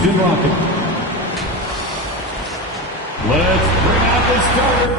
Houston Rockets. Let's bring out the starter.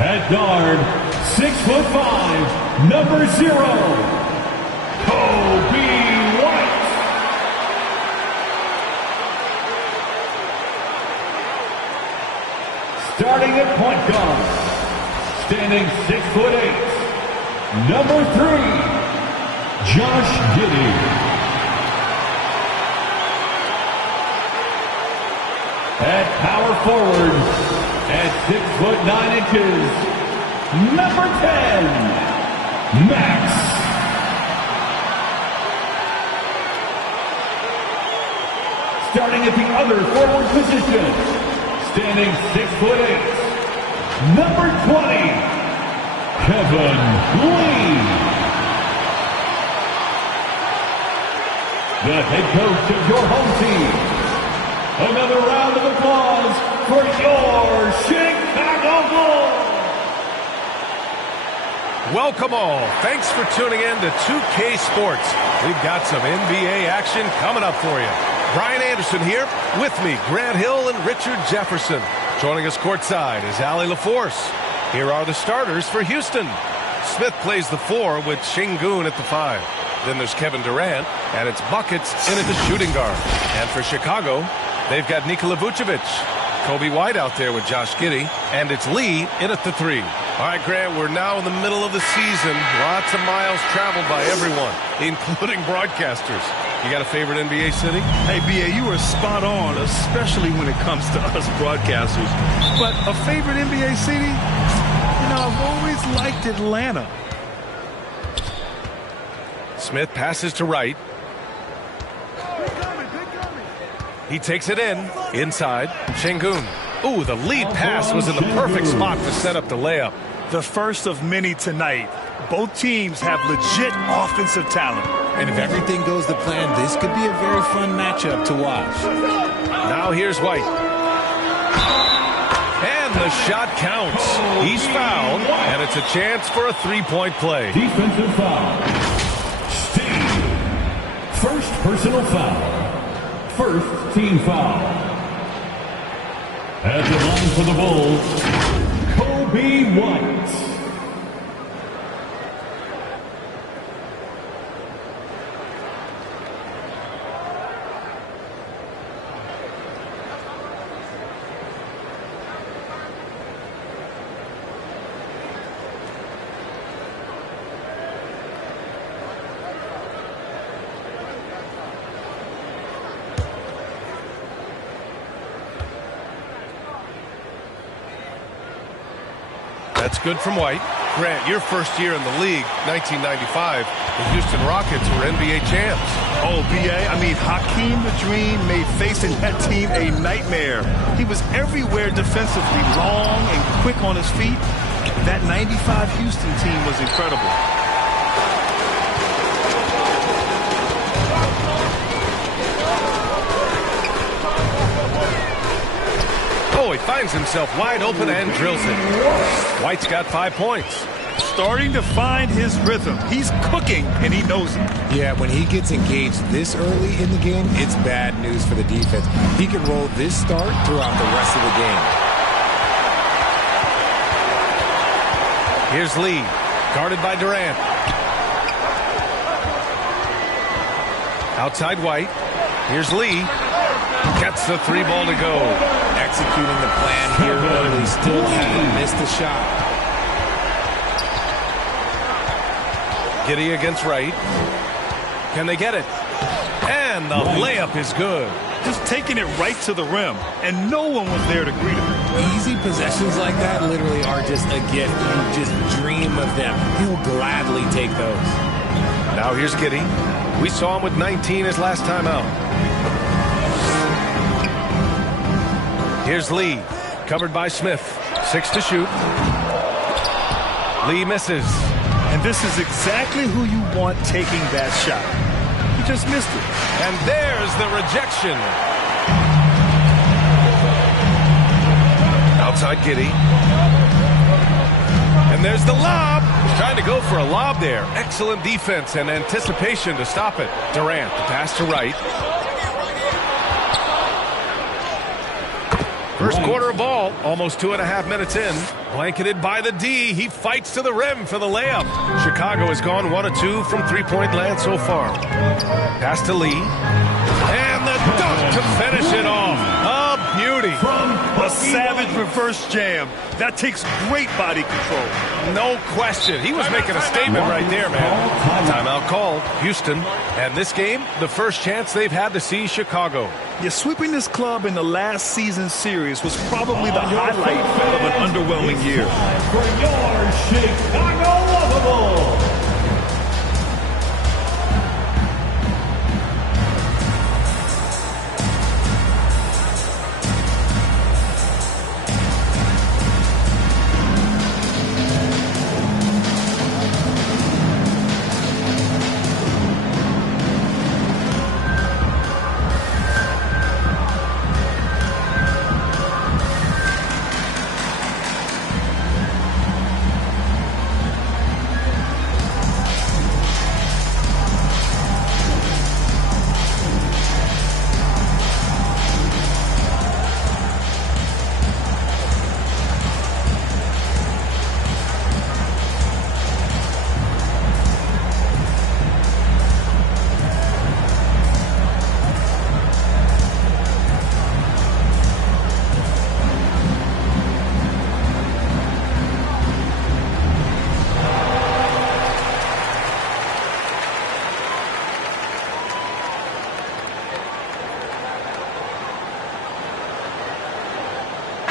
At guard, 6'5", number 0, Kobe White. Starting at point guard, standing 6'8", number 3, Josh Giddey. At power forward, at 6'9", number 10, Max. Starting at the other forward position, standing 6'8", number 20, Kevin Lee. The head coach of your home team. Another round of applause for your Chicago Bulls. Welcome all. Thanks for tuning in to 2K Sports. We've got some NBA action coming up for you. Brian Anderson here. With me, Grant Hill and Richard Jefferson. Joining us courtside is Allie LaForce. Here are the starters for Houston. Smith plays the 4 with Şengün at the 5. Then there's Kevin Durant, and it's buckets in at the shooting guard. And for Chicago, they've got Nikola Vucevic, Kobe White out there with Josh Giddey, and it's Lee in at the 3. All right, Grant, we're now in the middle of the season. Lots of miles traveled by everyone, including broadcasters. You got a favorite NBA city? Hey, B.A., you are spot on, especially when it comes to us broadcasters. But a favorite NBA city? You know, I've always liked Atlanta. Smith passes to Wright. He takes it in, inside, Şengün. Ooh, the lead pass was in the perfect spot to set up the layup. The first of many tonight. Both teams have legit offensive talent. And if everything goes to plan, this could be a very fun matchup to watch. Now here's White. And the shot counts. He's fouled, and it's a chance for a three-point play. Defensive foul. Steve. First personal foul. First team foul. At the line for the Bulls, Kobe White. That's good from White. Grant, your first year in the league, 1995, the Houston Rockets were NBA champs. Oh, B.A., I mean, Hakeem the Dream made facing that team a nightmare. He was everywhere defensively, long and quick on his feet. That 95 Houston team was incredible. Oh, he finds himself wide open and drills it. White's got 5 points. Starting to find his rhythm. He's cooking, and he knows it. Yeah, when he gets engaged this early in the game, it's bad news for the defense. He can roll this start throughout the rest of the game. Here's Lee, guarded by Durant. Outside White. Here's Lee. Gets the 3 ball to go. Executing the plan here early. Still haven't missed a shot. Giddey against Wright. Can they get it? And the layup is good. Just taking it right to the rim, and no one was there to greet him. Easy possessions like that literally are just a gift. You just dream of them. He'll gladly take those. Now here's Giddey. We saw him with 19 his last time out. Here's Lee. covered by Smith. 6 to shoot. Lee misses. And this is exactly who you want taking that shot. He just missed it. And there's the rejection. Outside Giddey. And there's the lob. Trying to go for a lob there. Excellent defense and anticipation to stop it. Durant, the pass to Wright. First quarter of ball, almost 2.5 minutes in. Blanketed by the D. He fights to the rim for the layup. Chicago has gone 1 of 2 from three-point land so far. Pass to Lee. And the dunk to finish it off. A beauty. A savage reverse jam. That takes great body control. No question. He was making a statement right there, man. Timeout called. Houston. And this game, the first chance they've had to see Chicago. Yeah, sweeping this club in the last season series was probably the highlight of an underwhelming year. For your Chicago Lovables.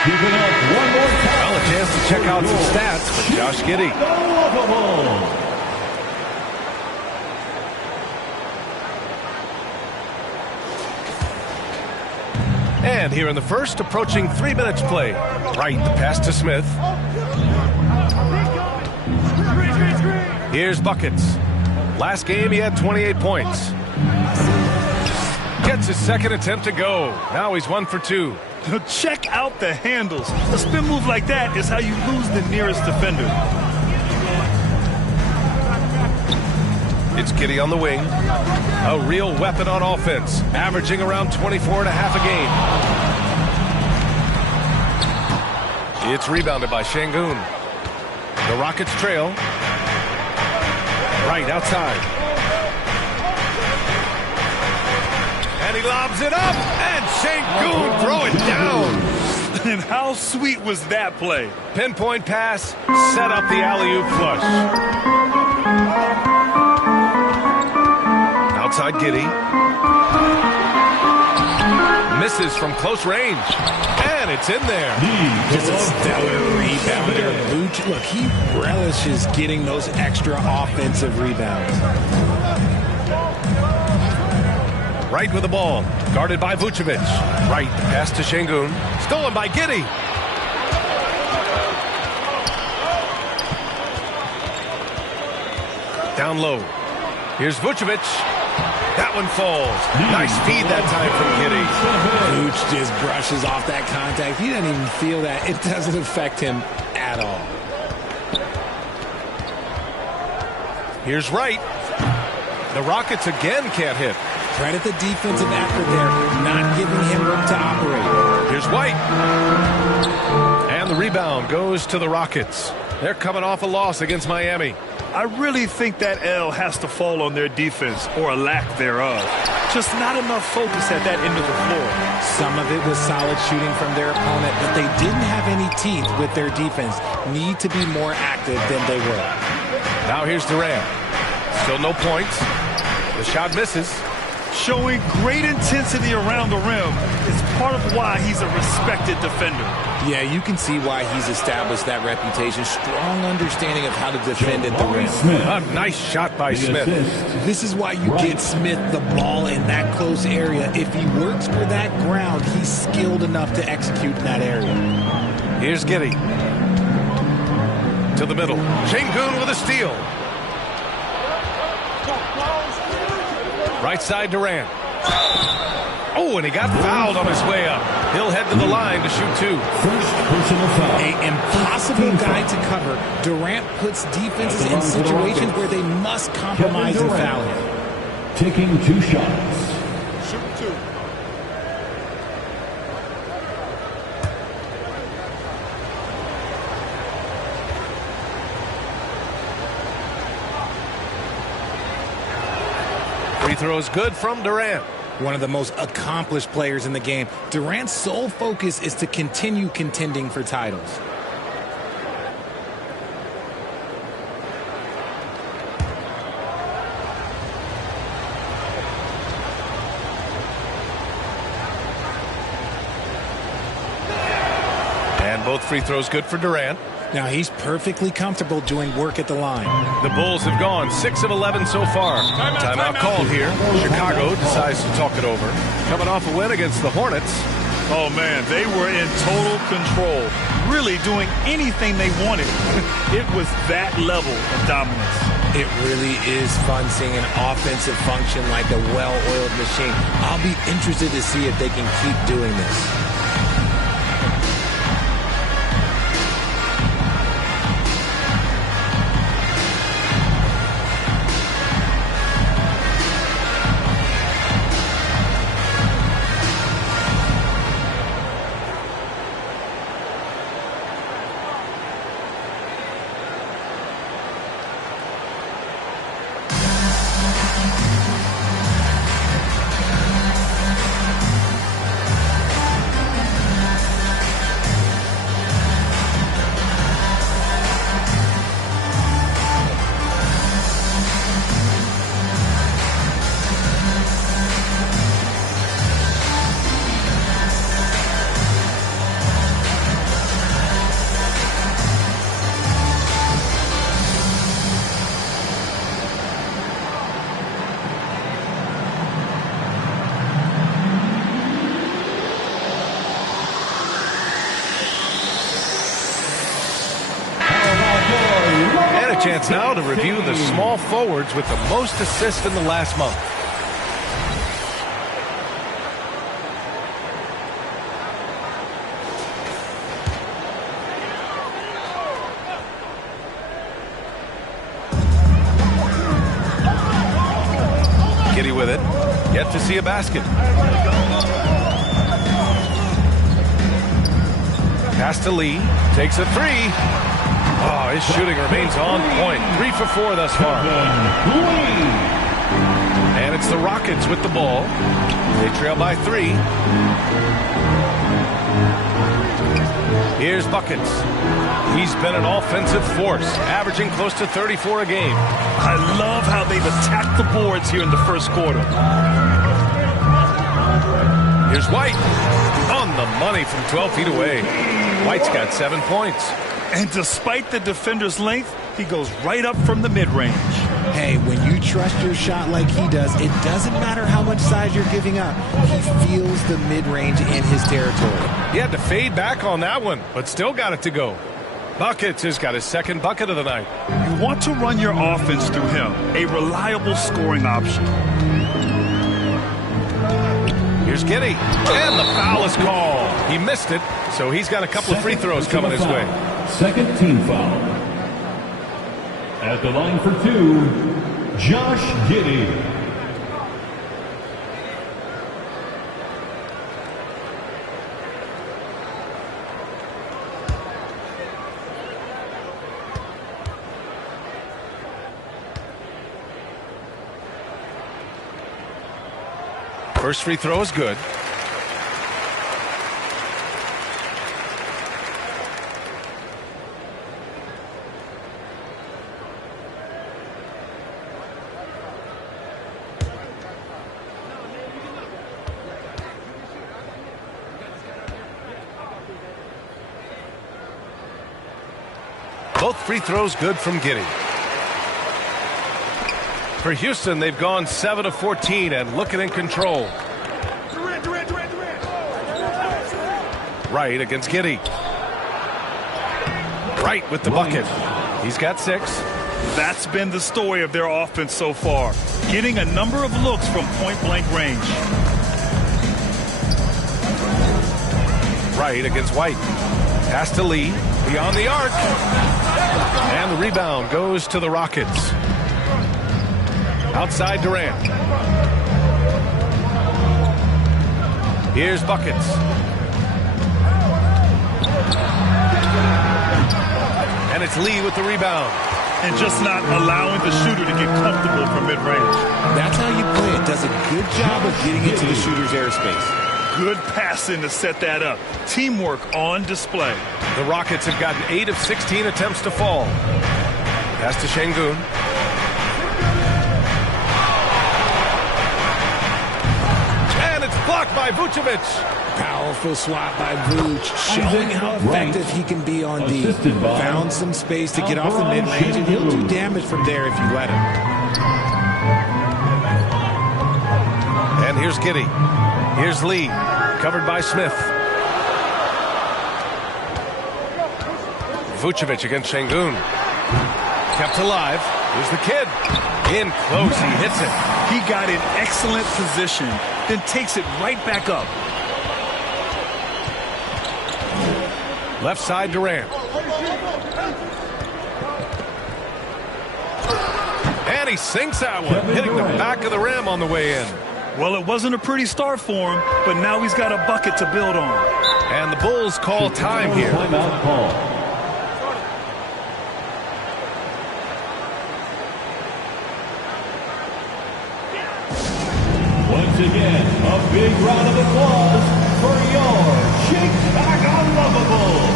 Well, a chance to check out some stats for Josh Giddey. And here in the first, approaching 3 minutes play. Wright, the pass to Smith. Here's buckets. Last game, he had 28 points. Gets his second attempt to go. Now he's 1 for 2. Check out the handles. A spin move like that is how you lose the nearest defender. It's Giddey on the wing. A real weapon on offense, averaging around 24 and a half a game. It's rebounded by Şengün. The Rockets trail. Right outside. And he lobs it up, and Şengün throw it down. And how sweet was that play? Pinpoint pass, set up the alley-oop flush. Outside Giddey. Misses from close range. And it's in there. Just a stellar rebounder. Luch, look, he relishes getting those extra offensive rebounds. Right with the ball. Guarded by Vucevic. Right, pass to Şengün. Stolen by Giddey. Down low. Here's Vucevic. That one falls. Nice feed that time from Giddey. Luch just brushes off that contact. He doesn't even feel that. It doesn't affect him at all. Here's Wright. The Rockets again can't hit. Credit the defensive effort there, not giving him room to operate. Here's White. And the rebound goes to the Rockets. They're coming off a loss against Miami. I really think that L has to fall on their defense, or a lack thereof. Just not enough focus at that end of the floor. Some of it was solid shooting from their opponent, but they didn't have any teeth with their defense. Need to be more active than they were. Now here's Durant. Still no points. The shot misses. Showing great intensity around the rim is part of why he's a respected defender. Yeah, you can see why he's established that reputation. Strong understanding of how to defend at the rim. A nice shot by Smith. This is why you get Smith the ball in that close area. If he works for that ground, he's skilled enough to execute in that area. Here's Giddy. To the middle. Şengün with a steal. Right side Durant. Oh, and he got fouled on his way up. He'll head to the line to shoot 2. First personal foul. An impossible guy to cover. Durant puts defenses in situations where they must compromise and foul him. Taking 2 shots. Shoot 2. Free throw is good from Durant. One of the most accomplished players in the game. Durant's sole focus is to continue contending for titles. And both free throws good for Durant. Now he's perfectly comfortable doing work at the line. The Bulls have gone 6 of 11 so far. Timeout called here. Chicago decides to talk it over. Coming off a win against the Hornets. Oh, man, they were in total control, really doing anything they wanted. It was that level of dominance. It really is fun seeing an offensive function like a well-oiled machine. I'll be interested to see if they can keep doing this. Chance now to review the small forwards with the most assists in the last month. Giddy with it. Yet to see a basket. Pass to Lee. Takes a 3. Oh, his shooting remains on point. 3 for 4 thus far. And it's the Rockets with the ball. They trail by 3. Here's Buckets. He's been an offensive force, averaging close to 34 a game. I love how they've attacked the boards here in the first quarter. Here's White. On the money from 12 feet away. White's got 7 points. And despite the defender's length, he goes right up from the mid-range. Hey, when you trust your shot like he does, it doesn't matter how much size you're giving up. He feels the mid-range in his territory. He had to fade back on that one, but still got it to go. Buckets has got his second bucket of the night. You want to run your offense through him, a reliable scoring option. Here's Giddy, and the foul is called. He missed it, so he's got a couple of free throws coming his way. Second team foul. At the line for 2, Josh Giddy. First free throw is good. Both free throws good from Giddy. For Houston, they've gone 7 of 14 and looking in control. Right against Giddy. Wright with the bucket. He's got 6. That's been the story of their offense so far, getting a number of looks from point-blank range. Wright against White. Pass to Lee. Beyond the arc. And the rebound goes to the Rockets. Outside Durant. Here's Buckets. And it's Lee with the rebound. And just not allowing the shooter to get comfortable from mid-range. That's how you play it. Does a good job of getting into the shooter's airspace. Good passing to set that up. Teamwork on display. The Rockets have gotten 8 of 16 attempts to fall. Pass to Şengün. And it's blocked by Vucevic. Powerful swat by Vooch, showing how effective he can be on D. Found some space to get off the mid-range, and he'll do damage from there if you let him. And here's Giddey. Here's Lee, covered by Smith. Vucevic against Şengün. Kept alive. Here's the kid. In close, he hits it. He got in excellent position, then takes it right back up. Left side Durant. And he sinks that one, hitting the back of the rim on the way in. Well, it wasn't a pretty start for him, but now he's got a bucket to build on. And the Bulls call time here. Timeout call. Once again, a big round of applause for your Chicago Lovables.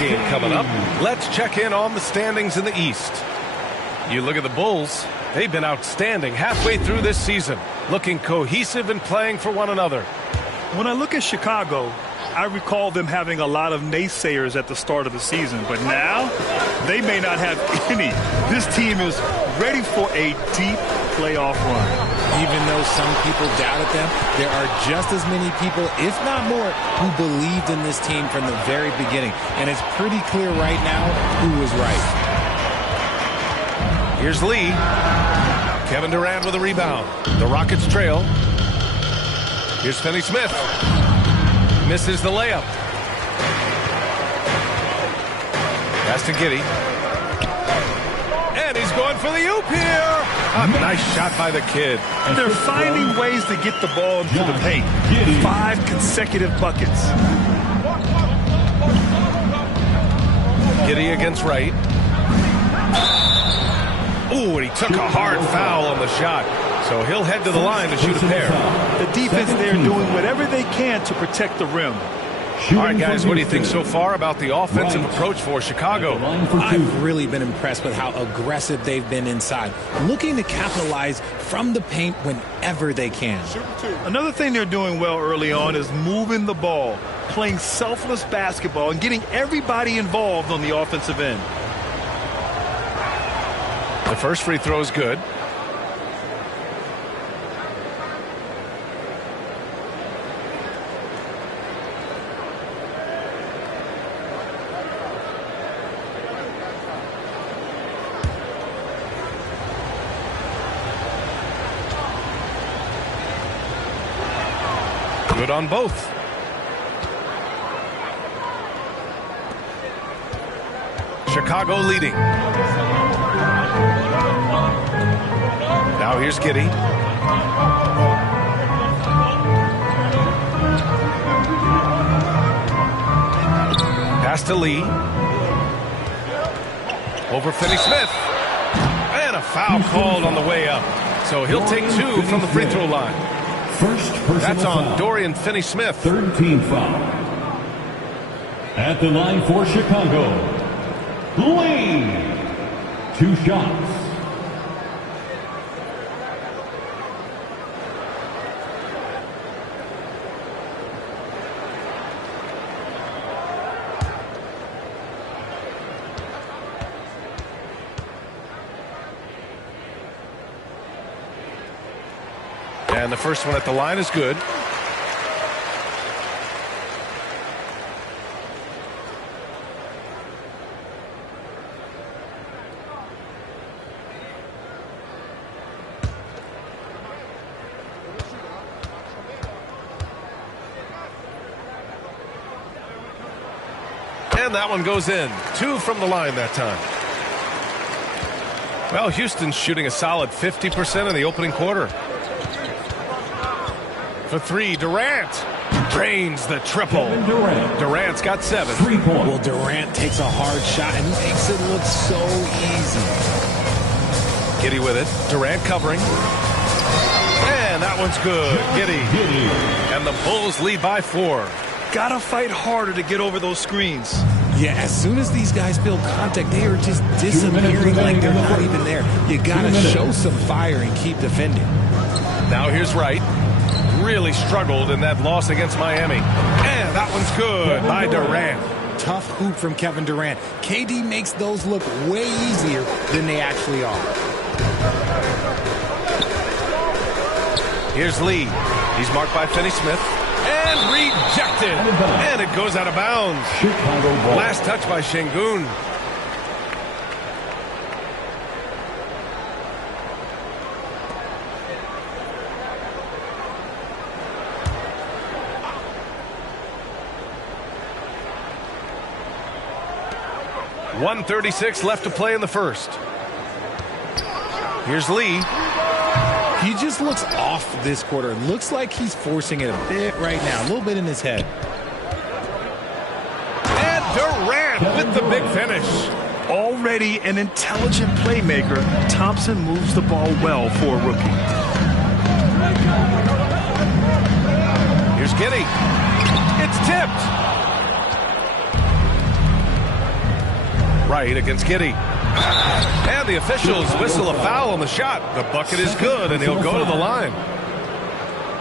Game coming up. Let's check in on the standings in the East. You look at the Bulls. They've been outstanding halfway through this season, looking cohesive and playing for one another. When I look at Chicago, I recall them having a lot of naysayers at the start of the season, but now they may not have any. This team is ready for a deep playoff run. Even though some people doubted them, there are just as many people, if not more, who believed in this team from the very beginning. And it's pretty clear right now who was right. Here's Lee. Kevin Durant with a rebound. The Rockets trail. Here's Finney Smith. Misses the layup. Pass to Giddey. And he's going for the oop here. A nice shot by the kid. They're finding ways to get the ball into the paint. 5 consecutive buckets. Giddey against Wright. Ooh, and he took a hard foul on the shot. So he'll head to the line to shoot a pair. The defense there doing whatever they can to protect the rim. All right, guys, what do you think so far about the offensive approach for Chicago? I've really been impressed with how aggressive they've been inside, looking to capitalize from the paint whenever they can. Another thing they're doing well early on is moving the ball, playing selfless basketball, and getting everybody involved on the offensive end. The first free throw is good. Good on both. Chicago leading. Now here's Giddy. Pass to Lee. Over Finney-Smith. And a foul called on the way up. So he'll take 2 from the free throw line. That's on Dorian Finney-Smith. Third team foul. At the line for Chicago, Lee. 2 shots. And the first one at the line is good. And that one goes in. 2 from the line that time. Well, Houston's shooting a solid 50% in the opening quarter. For 3, Durant drains the triple. Durant's got 7. Well, Durant takes a hard shot and makes it look so easy. Giddy with it. Durant covering. And that one's good. Giddy. And the Bulls lead by 4. Gotta fight harder to get over those screens. Yeah, as soon as these guys feel contact, they are just disappearing like they're not even there. You gotta show some fire and keep defending. Now here's Wright. Really struggled in that loss against Miami. And that one's good by Durant. Tough hoop from Kevin Durant. KD makes those look way easier than they actually are. Here's Lee. He's marked by Finney-Smith. And rejected. And it goes out of bounds. Last touch by Şengün. .136 left to play in the first. Here's Lee. He just looks off this quarter. It looks like he's forcing it a bit right now. A little bit in his head. And Durant with the big finish. Already an intelligent playmaker, Thompson moves the ball well for a rookie. Here's Giddy. It's tipped. Right against Giddy. And the officials whistle a foul on the shot. The bucket is good, and he'll go to the line.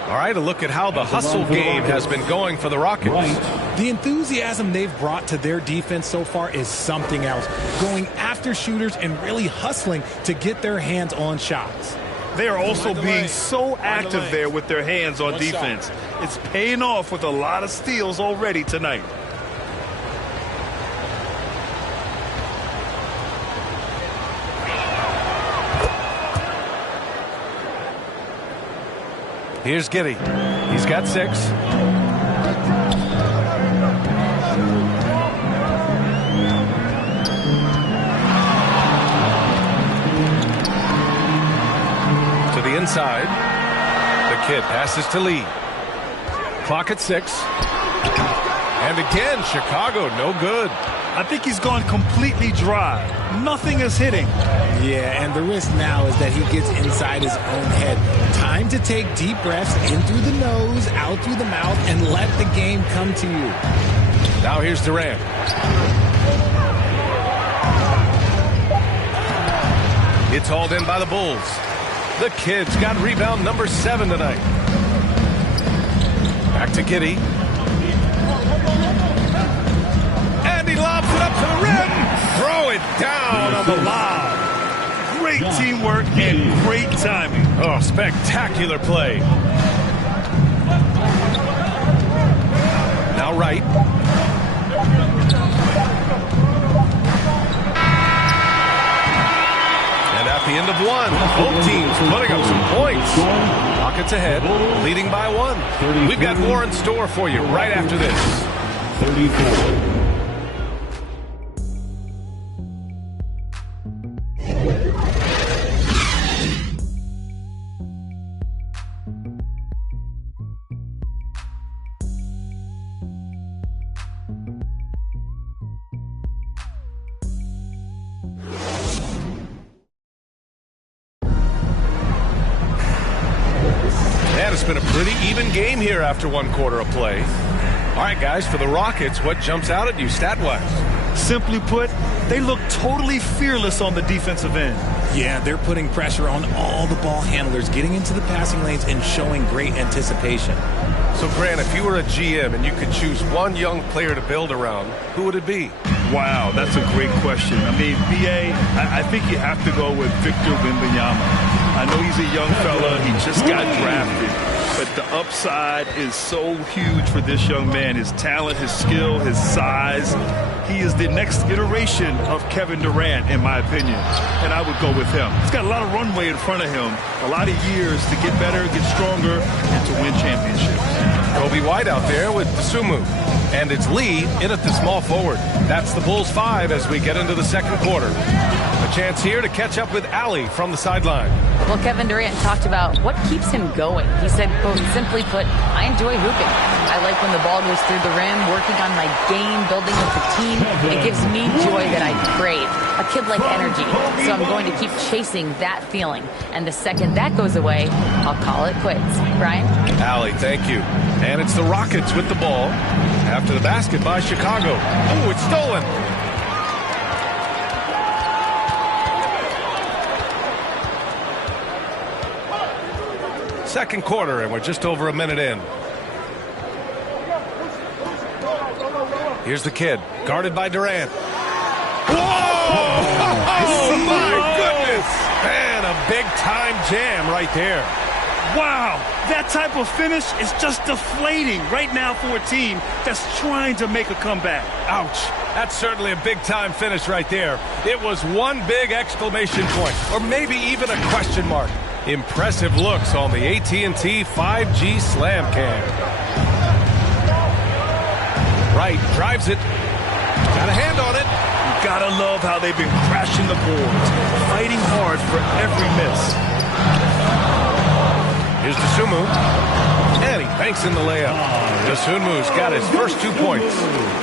All right, a look at how the hustle game has been going for the Rockets. The enthusiasm they've brought to their defense so far is something else. Going after shooters and really hustling to get their hands on shots. They are also being so active there with their hands on defense. It's paying off with a lot of steals already tonight. Here's Giddy. He's got 6. To the inside. The kid passes to Lee. Clock at 6. And again, Chicago, no good. I think he's gone completely dry. Nothing is hitting. Yeah, and the risk now is that he gets inside his own head. Time to take deep breaths in through the nose, out through the mouth, and let the game come to you. Now here's Durant. It's hauled in by the Bulls. The kid's got rebound number 7 tonight. Back to Giddy. And he lobs it up to the rim. Throw it down on the lob. Great teamwork and great timing. Oh, spectacular play. Now Wright. And at the end of 1, both teams putting up some points. Rockets ahead, leading by 1. We've got more in store for you right after this. 34. It's been a pretty even game here after 1 quarter of play. All right, guys, for the Rockets, what jumps out at you stat-wise? Simply put, they look totally fearless on the defensive end. Yeah, they're putting pressure on all the ball handlers, getting into the passing lanes and showing great anticipation. So, Grant, if you were a GM and you could choose one young player to build around, who would it be? Wow, that's a great question. I mean, B.A., I think you have to go with Victor Wembanyama. I know he's a young fella. He just got drafted. But the upside is so huge for this young man. His talent, his skill, his size. He is the next iteration of Kevin Durant, in my opinion. And I would go with him. He's got a lot of runway in front of him. A lot of years to get better, get stronger, and to win championships. Kobe White out there with Sumu. And it's Lee in at the small forward. That's the Bulls 5 as we get into the second quarter. A chance here to catch up with Allie from the sideline. Well, Kevin Durant talked about what keeps him going. He said, quote, simply put, I enjoy hooping. I like when the ball goes through the rim, working on my game, building with the team. It gives me joy that I crave. A kid-like energy. So I'm going to keep chasing that feeling. And the second that goes away, I'll call it quits. Brian? Allie, thank you. And it's the Rockets with the ball after the basket by Chicago. Oh, it's stolen. Second quarter, and we're just over a minute in. Here's the kid, guarded by Durant. Whoa! Oh, my goodness! And a big-time jam right there. Wow, that type of finish is just deflating right now for a team that's trying to make a comeback. Ouch. That's certainly a big-time finish right there. It was one big exclamation point, or maybe even a question mark. Impressive looks on the AT&T 5G Slam Cam. Wright drives it. Got a hand on it. You gotta love how they've been crashing the boards, fighting hard for every miss. Here's Dosunmu. And he banks in the layup. Dosunmu's got his first 2 points.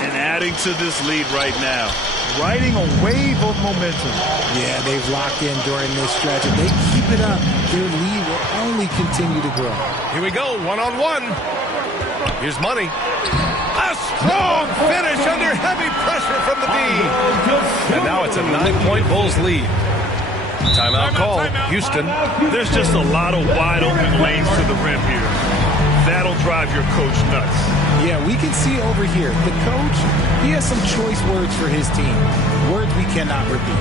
And adding to this lead right now. Riding a wave of momentum. Yeah, they've locked in during this stretch. If they keep it up, their lead will only continue to grow. Here we go, one-on-one. Here's Money. A strong finish under heavy pressure from the D. And now it's a 9-point Bulls lead. Timeout call, Houston. There's just a lot of wide open lanes to the rim here. That'll drive your coach nuts. Yeah, we can see over here, the coach, he has some choice words for his team. Words we cannot repeat.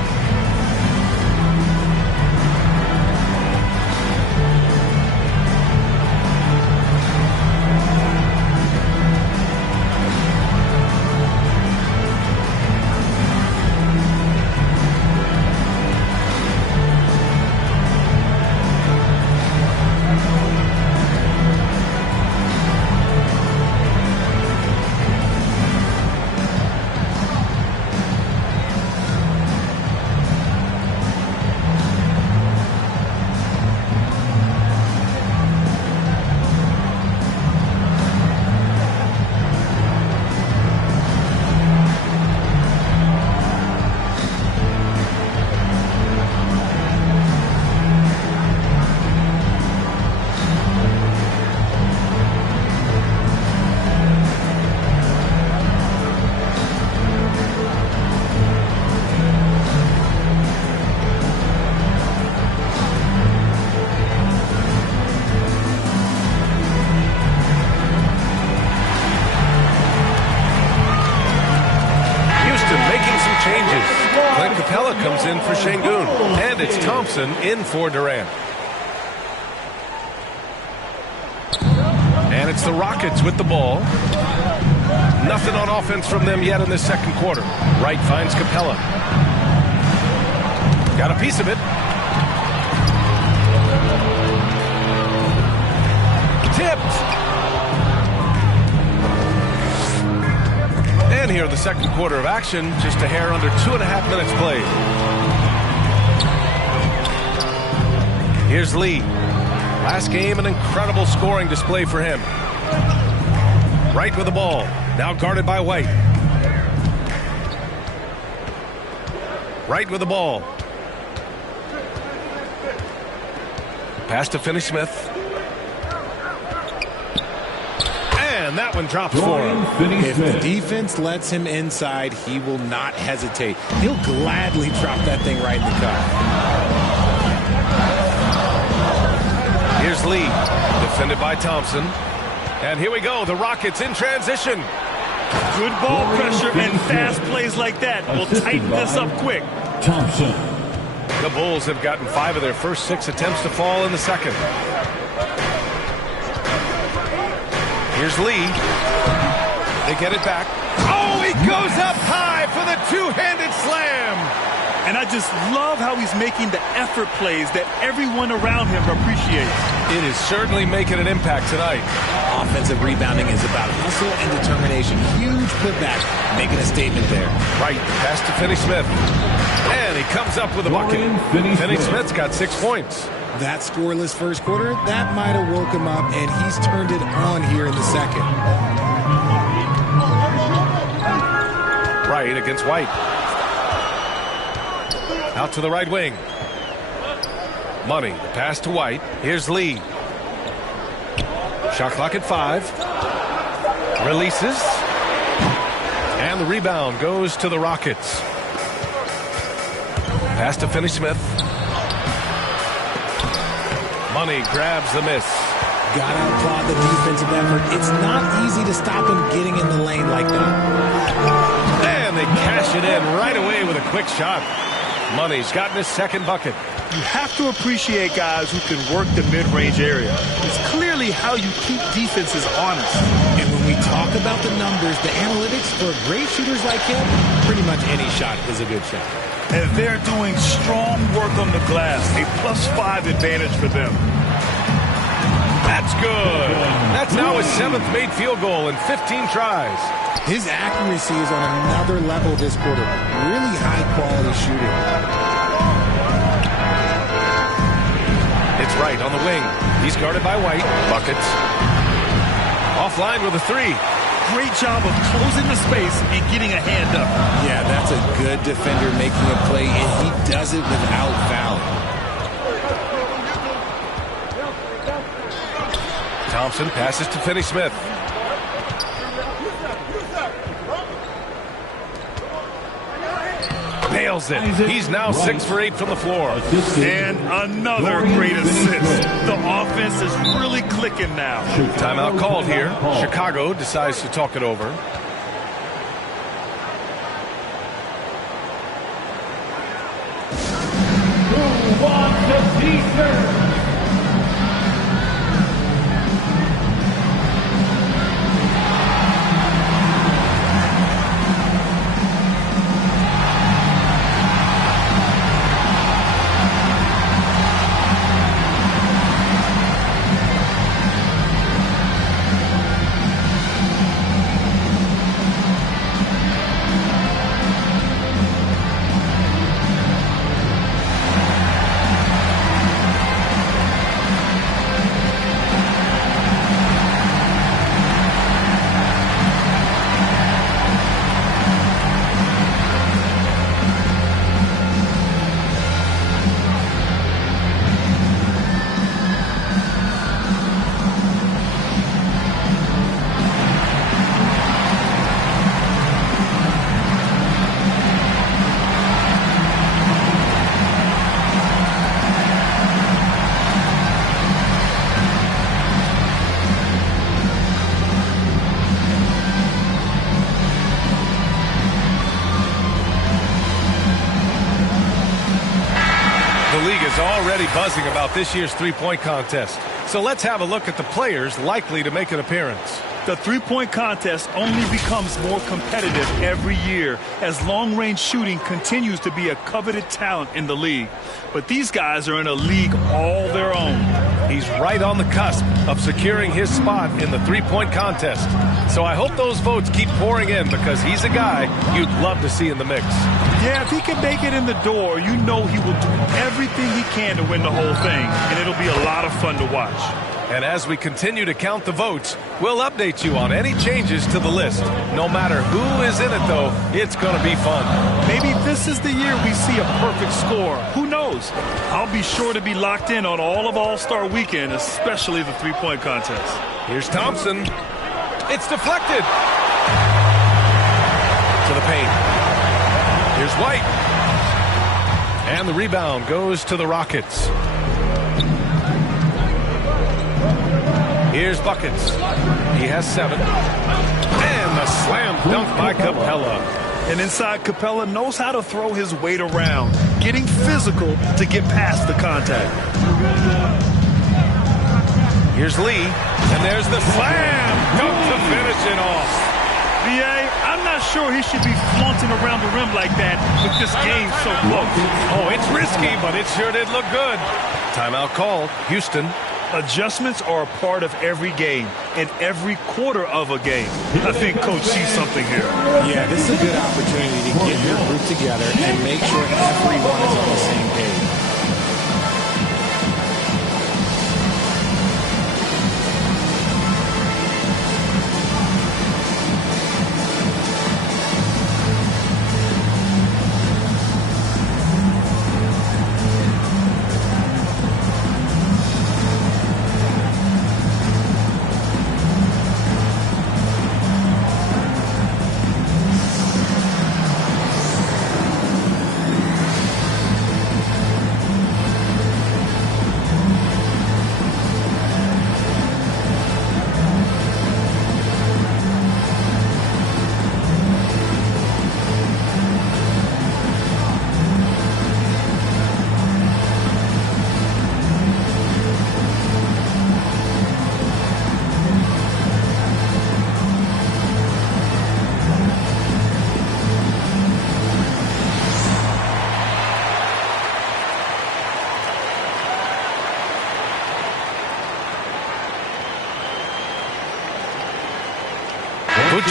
Comes in for Şengün, and it's Thompson in for Durant. And it's the Rockets with the ball. Nothing on offense from them yet in this second quarter. Wright finds Capella. Got a piece of it. the second quarter of action, just a hair under 2.5 minutes played. Here's Lee. Last game, an incredible scoring display for him. Right with the ball. Now guarded by White. Right with the ball. Pass to Finney-Smith. And that one drops for him. If the defense lets him inside, he will not hesitate. He'll gladly drop that thing right in the cup. Here's Lee, defended by Thompson. And here we go, the Rockets in transition. Good ball pressure and fast plays like that will tighten this up quick. Thompson. The Bulls have gotten 5 of their first 6 attempts to fall in the second. Here's Lee. They get it back. Oh, he goes up high for the two-handed slam. And I just love how he's making the effort plays that everyone around him appreciates. It is certainly making an impact tonight. Offensive rebounding is about hustle and determination. Huge putback, making a statement there. Right, pass to Finney-Smith. And he comes up with a bucket. Finney-Smith's got 6 points. That scoreless first quarter, that might have woke him up, and he's turned it on here in the second. Right against White. Out to the right wing. Money, the pass to White. Here's Lee. Shot clock at 5. Releases. And the rebound goes to the Rockets. Pass to Finney-Smith. Money grabs the miss. Gotta applaud the defensive effort. It's not easy to stop him getting in the lane like that. And they cash it in right away with a quick shot. Money's gotten his second bucket. You have to appreciate guys who can work the mid-range area. It's clearly how you keep defenses honest. And when we talk about the numbers, the analytics for great shooters like him, pretty much any shot is a good shot. And they're doing strong work on the glass. A +5 advantage for them. That's good. That's now his 7th made field goal in 15 tries. His accuracy is on another level this quarter. Really high-quality shooting. It's right on the wing. He's guarded by White. Buckets. Offline with a 3. Great job of closing the space and getting a hand up. Yeah, that's a good defender making a play, and he does it without fouling. Thompson passes to Finney-Smith. Nails it. He's now 6 for 8 from the floor. And another great assist. The offense is really clicking now. Timeout called here. Chicago decides to talk it over. Who wants a t-shirt? Already buzzing about this year's three-point contest. So let's have a look at the players likely to make an appearance. The three-point contest only becomes more competitive every year as long-range shooting continues to be a coveted talent in the league. But these guys are in a league all their own. He's right on the cusp of securing his spot in the three-point contest. So I hope those votes keep pouring in because he's a guy you'd love to see in the mix. Yeah, if he can make it in the door, you know he will do everything he can to win the whole thing, and it'll be a lot of fun to watch. And as we continue to count the votes, we'll update you on any changes to the list. No matter who is in it, though, it's going to be fun. Maybe this is the year we see a perfect score. Who knows? I'll be sure to be locked in on all of All-Star Weekend, especially the three-point contest. Here's Thompson. It's deflected. To the paint. Here's White. And the rebound goes to the Rockets. Here's Buckets. He has 7. And the slam dunk by Capella. And inside, Capella knows how to throw his weight around, getting physical to get past the contact. Here's Lee. And there's the slam dunk to finish it off. B.A., I'm not sure he should be flaunting around the rim like that with this game so close. Oh, it's risky, but it sure did look good. Timeout called. Houston. Adjustments are a part of every game and every quarter of a game. I think Coach sees something here. Yeah, this is a good opportunity to get your group together and make sure everyone is on the same page.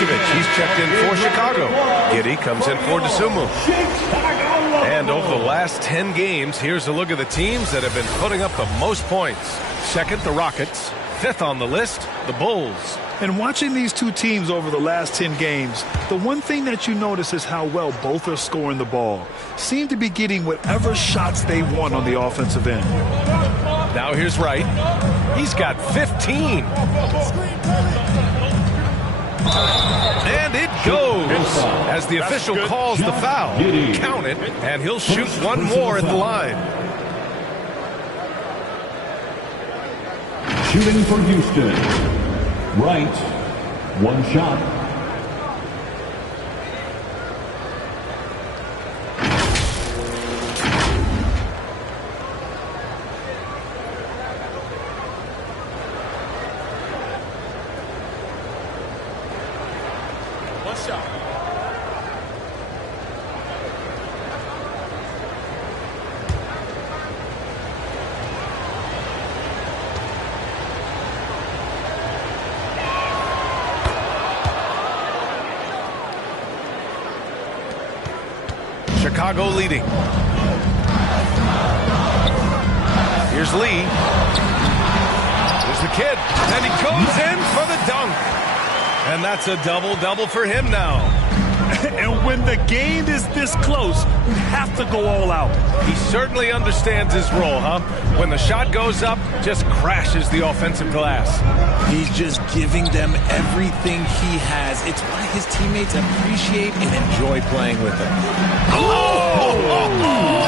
He's checked in for Chicago. Giddey comes in for DeSumo. And over the last 10 games, here's a look at the teams that have been putting up the most points. Second, the Rockets. Fifth on the list, the Bulls. And watching these two teams over the last 10 games, the one thing that you notice is how well both are scoring the ball. Seem to be getting whatever shots they want on the offensive end. Now here's Wright. He's got 15. And it goes as the official calls the foul. Count it, and he'll shoot one more at the line. Shooting for Houston. Wright, one shot. Chicago leading. Here's Lee. There's the kid. And he goes in for the dunk. And that's a double-double for him now. And when the game is this close, you have to go all out. He certainly understands his role, huh? When the shot goes up, just crashes the offensive glass. He's just giving them everything he has. It's why his teammates appreciate and enjoy playing with him.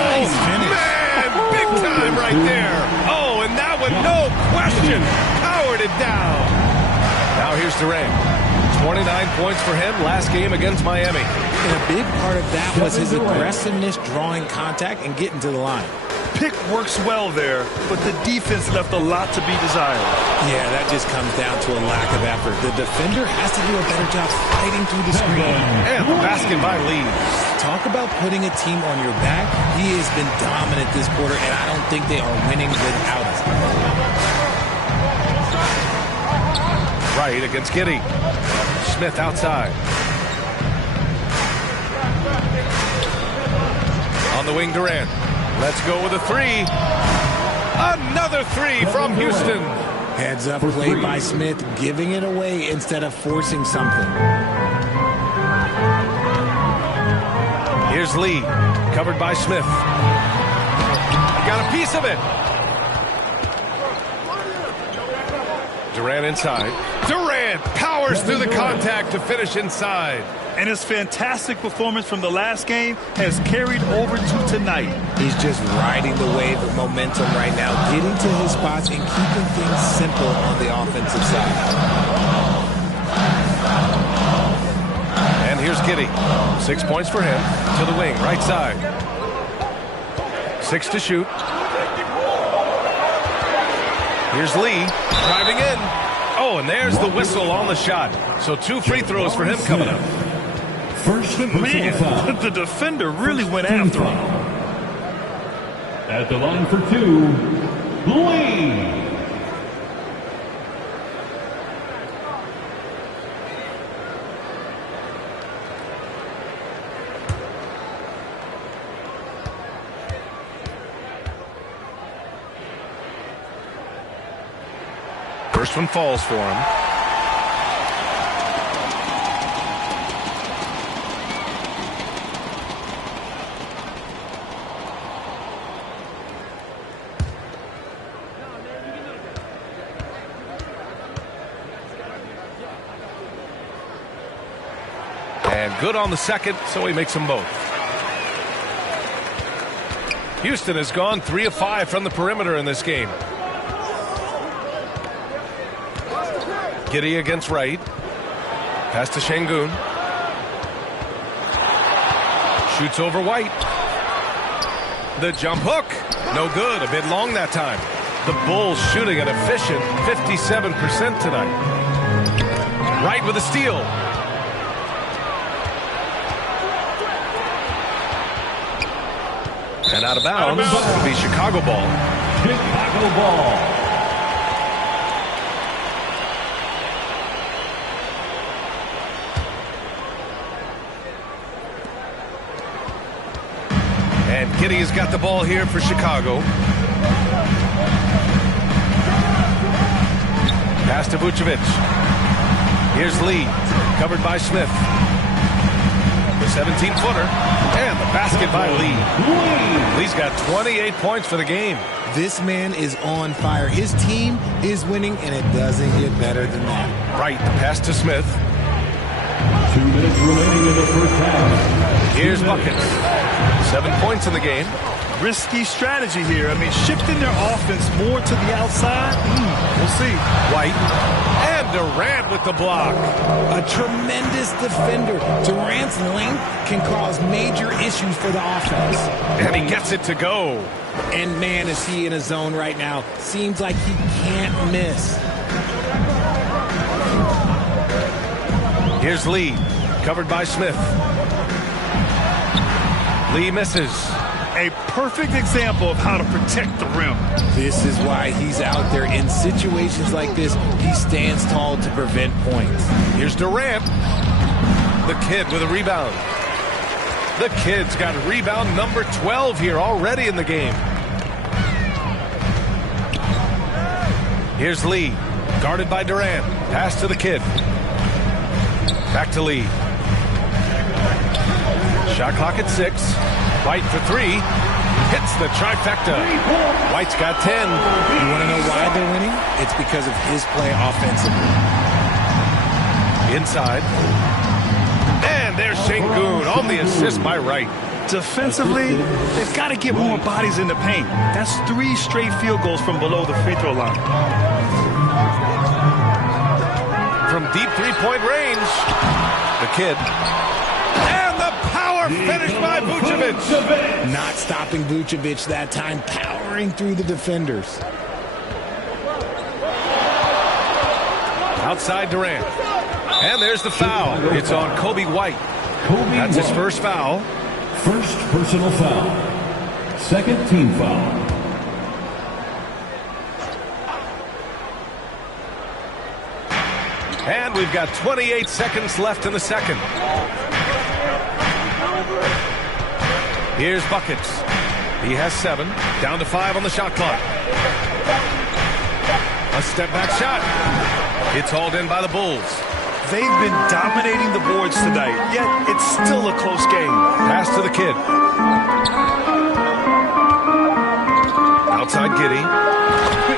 Nice finish. Man, big time right there. Oh, and that one, no question, powered it down. Now here's Durant. 29 points for him last game against Miami. And a big part of that was his aggressiveness, drawing contact, and getting to the line. Pick works well there, but the defense left a lot to be desired. Yeah, that just comes down to a lack of effort. The defender has to do a better job fighting through the screen. And the basket by Lee. Talk about putting a team on your back. He has been dominant this quarter, and I don't think they are winning without it. Right against Giddey. Smith outside. On the wing, Durant. Let's go with a three. Another three from Houston. Heads up play by Smith, giving it away instead of forcing something. Here's Lee, covered by Smith. He got a piece of it. Durant inside. Durant powers through the contact to finish inside. And his fantastic performance from the last game has carried over to tonight. He's just riding the wave of momentum right now, getting to his spots and keeping things simple on the offensive side. And here's Giddey. 6 points for him. To the wing, right side. 6 to shoot. Here's Lee, driving in. Oh, and there's the whistle on the shot. So 2 free throws for him coming up. First Man, foul. the defender really went after him. At the line for 2, Lee. First one falls for him. And good on the second, so he makes them both. Houston has gone 3 of 5 from the perimeter in this game. Giddey against Wright. Pass to Şengün. Shoots over White. The jump hook. No good. A bit long that time. The Bulls shooting an efficient 57% tonight. Wright with a steal. And out of bounds. It'll be Chicago ball. Chicago ball. And Giddey has got the ball here for Chicago. Pass to Vucevic. Here's Lee, covered by Smith. The 17-footer, and the basket by Lee. Lee's got 28 points for the game. This man is on fire. His team is winning, and it doesn't get better than that. Right, the pass to Smith. 2 minutes remaining in the first half. Here's buckets. 7 points in the game. Risky strategy here. I mean, shifting their offense more to the outside. We'll see. White and Durant with the block. A tremendous defender. Durant's length can cause major issues for the offense. And he gets it to go. And man, is he in a zone right now. Seems like he can't miss. Here's Lee, covered by Smith. Lee misses. A perfect example of how to protect the rim. This is why he's out there. In situations like this, he stands tall to prevent points. Here's Durant. The kid with a rebound. The kid's got rebound number 12 here already in the game. Here's Lee, guarded by Durant. Pass to the kid. Back to Lee. Shot clock at 6. White for 3. Hits the trifecta. White's got 10. You want to know why they're winning? It's because of his play offensively. Inside. And there's Şengün on the assist by Wright. Defensively, they've got to get more bodies in the paint. That's 3 straight field goals from below the free throw line. From deep three-point range, the kid. And the power finish by Vucevic. Not stopping Vucevic that time, powering through the defenders. Outside Durant. And there's the foul. It's on Kobe White. That's his first foul. First personal foul. Second team foul. And we've got 28 seconds left in the second. Here's Buckets. He has 7. Down to 5 on the shot clock. A step-back shot. It's hauled in by the Bulls. They've been dominating the boards tonight, yet it's still a close game. Pass to the kid. Outside Giddey.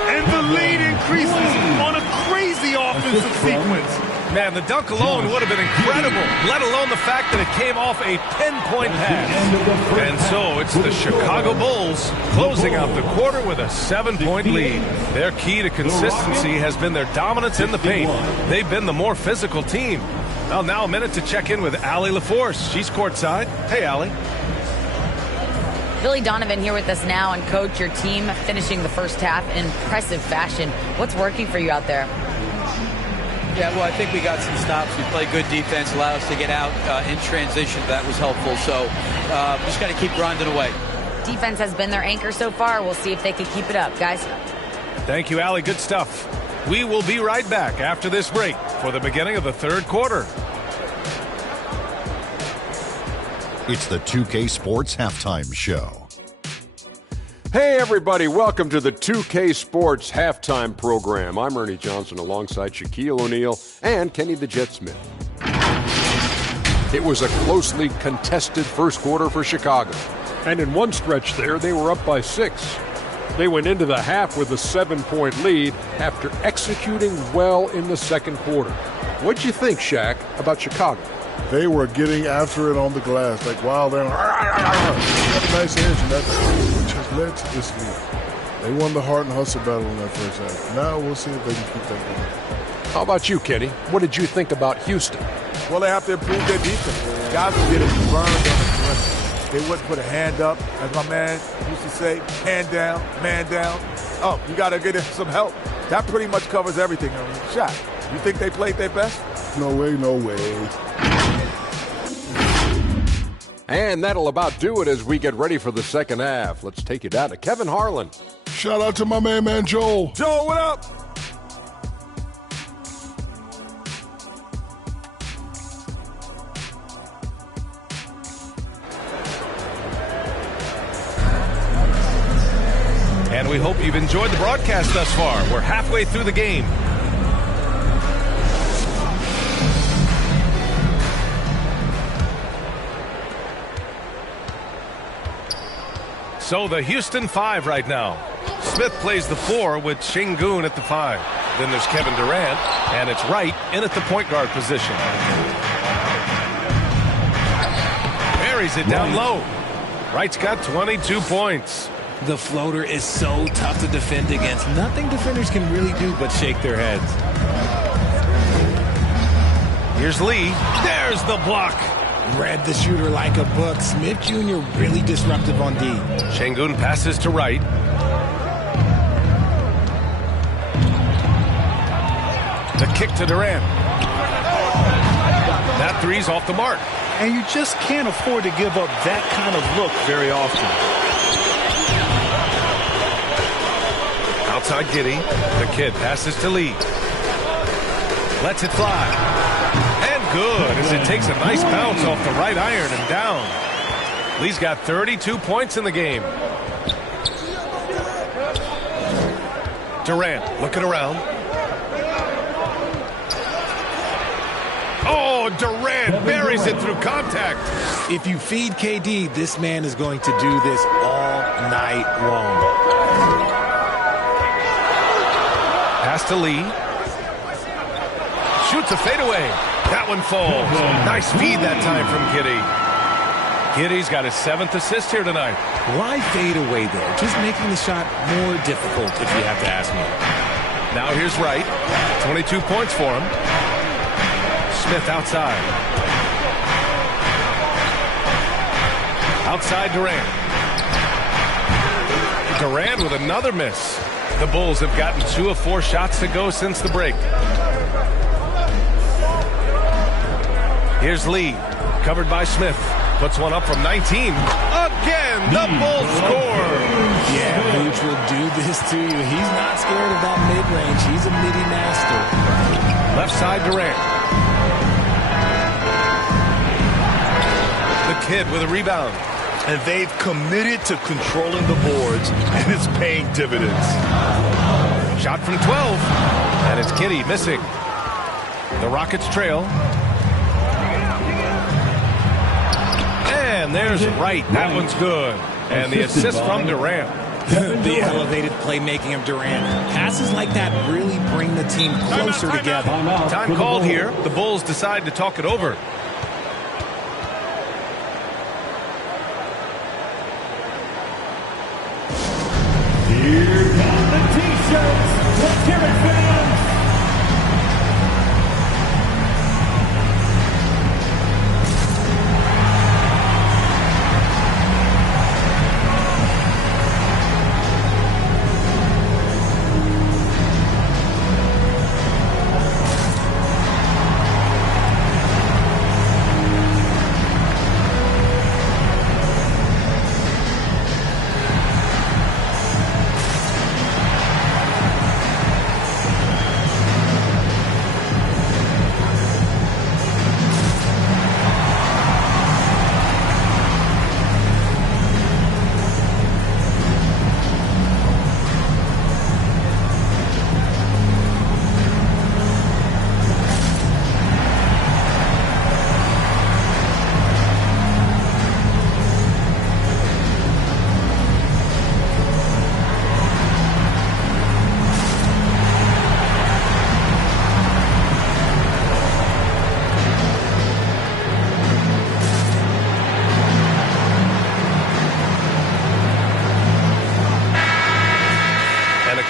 And the lead increases on a crazy offensive sequence. Man, the dunk alone would have been incredible, let alone the fact that it came off a 10-point pass. And so it's the Chicago Bulls closing out the quarter with a 7-point lead. Their key to consistency has been their dominance in the paint. They've been the more physical team. Well, now a minute to check in with Allie LaForce. She's courtside. Hey, Allie. Billy Donovan here with us now, and Coach, your team finishing the first half in impressive fashion. What's working for you out there? Yeah, well, I think we got some stops. We played good defense, allowed us to get out in transition. That was helpful. So just got to keep grinding away. Defense has been their anchor so far. We'll see if they can keep it up, guys. Thank you, Allie. Good stuff. We will be right back after this break for the beginning of the third quarter. It's the 2K Sports Halftime Show. Hey everybody, welcome to the 2K Sports Halftime Program. I'm Ernie Johnson alongside Shaquille O'Neal and Kenny the Jet Smith. It was a closely contested first quarter for Chicago. And in one stretch there, they were up by 6. They went into the half with a 7-point lead after executing well in the second quarter. What'd you think, Shaq, about Chicago? They were getting after it on the glass, like wow, they're got a nice edge, and that which has led to this lead. They won the heart and hustle battle in that first half. Now we'll see if they can keep that going. How about you, Kenny? What did you think about Houston? Well, they have to improve their defense. Guys are getting burned on the perimeter. They wouldn't put a hand up, as my man used to say, hand down, man down. Oh, you got to get some help. That pretty much covers everything. I mean, Shaq, you think they played their best? No way, no way. And that'll about do it as we get ready for the second half. Let's take you down to Kevin Harlan. Shout out to my man Joel. Joel, what up? And we hope you've enjoyed the broadcast thus far. We're halfway through the game. So the Houston 5 right now. Smith plays the 4 with Şengün at the 5. Then there's Kevin Durant, and it's Wright in at the point guard position. Buries it down low. Wright's got 22 points. The floater is so tough to defend against. Nothing defenders can really do but shake their heads. Here's Lee. There's the block. Read the shooter like a book. Smith Jr. really disruptive on D. Şengün passes to Wright. The kick to Durant. That three's off the mark. And you just can't afford to give up that kind of look very often. Outside Giddey. The kid passes to Lee. Lets it fly. And good as it takes a nice bounce off the right iron and down. Lee's got 32 points in the game. Durant looking around. Oh, Durant buries it through contact. If you feed KD, this man is going to do this all night long. Pass to Lee. Shoots a fadeaway. That one falls. Nice feed that time from Giddey. Giddey's got his 7th assist here tonight. Why fade away there? Just making the shot more difficult, if you have to ask me. Now here's Wright. 22 points for him. Smith outside. Outside Durant. Durant with another miss. The Bulls have gotten 2 of 4 shots to go since the break. Here's Lee, covered by Smith. Puts one up from 19. Again, the Bulls score. Yeah, Hooch will do this to you. He's not scared of that mid-range. He's a midi master. Left side Durant. The kid with a rebound. And they've committed to controlling the boards, and it's paying dividends. Shot from 12. And it's Kitty missing. The Rockets trail. And there's Wright. That one's good. And the assist from Durant. The elevated playmaking of Durant. Passes like that really bring the team closer together. Time called here. The Bulls decide to talk it over. Here come the T-shirts. Let's hear it, fans.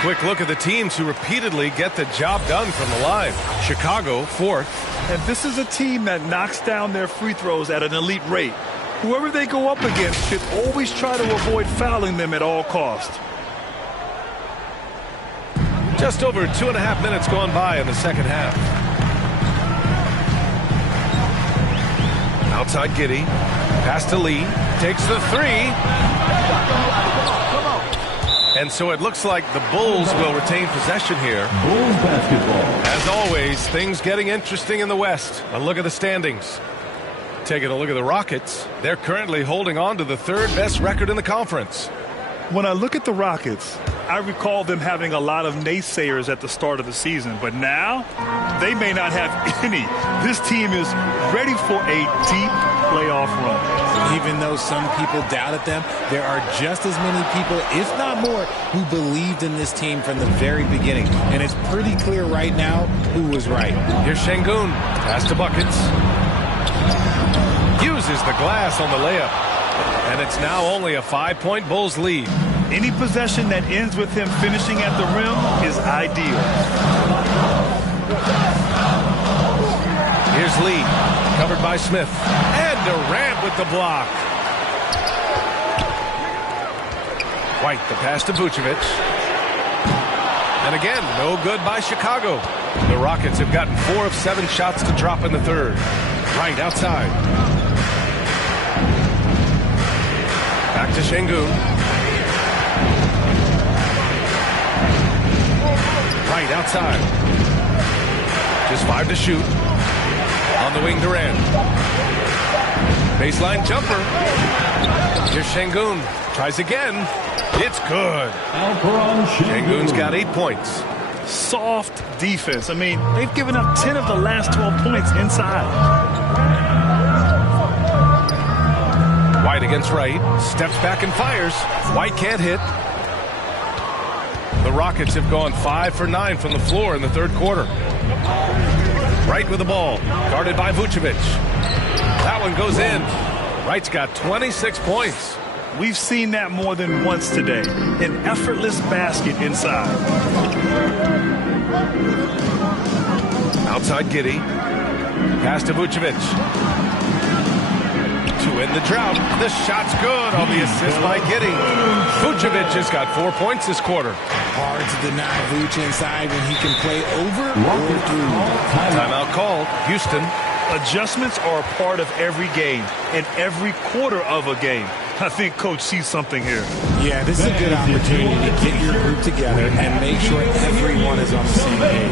Quick look at the teams who repeatedly get the job done from the line. Chicago, 4th. And this is a team that knocks down their free throws at an elite rate. Whoever they go up against should always try to avoid fouling them at all costs. Just over 2.5 minutes gone by in the second half. Outside Giddey. Pass to Lee. Takes the three. And so it looks like the Bulls will retain possession here. Bulls basketball. As always, things getting interesting in the West. A look at the standings. Taking a look at the Rockets. They're currently holding on to the 3rd best record in the conference. When I look at the Rockets, I recall them having a lot of naysayers at the start of the season. But now, they may not have any. This team is ready for a deep playoff run. Even though some people doubted them, there are just as many people, if not more, who believed in this team from the very beginning. And it's pretty clear right now who was right. Here's Şengün. Pass to Buckets. Uses the glass on the layup. And it's now only a 5-point Bulls lead. Any possession that ends with him finishing at the rim is ideal. Here's Lee. Covered by Smith. And Durant with the block. White, the pass to Vucevic. And again, no good by Chicago. The Rockets have gotten 4 of 7 shots to drop in the third. Right outside. Back to Şengün. Right outside. Just 5 to shoot. On the wing, Durant. Baseline jumper. Here's Şengün. Tries again. It's good. Şengün's got 8 points. Soft defense. I mean, they've given up 10 of the last 12 points inside. White against Wright. Steps back and fires. White can't hit. The Rockets have gone 5 for 9 from the floor in the third quarter. Wright with the ball. Guarded by Vucevic. That one goes in. Wright's got 26 points. We've seen that more than once today. An effortless basket inside. Outside Giddey. Pass to Vucevic. To end the drought. The shot's good on the assist by Giddey. Vucevic has got 4 points this quarter. Hard to deny Vuce inside when he can play over or through. Timeout called. Houston. Adjustments are a part of every game and every quarter of a game. I think Coach sees something here. Yeah, this is a good opportunity to get your group together and make sure everyone is on the same page.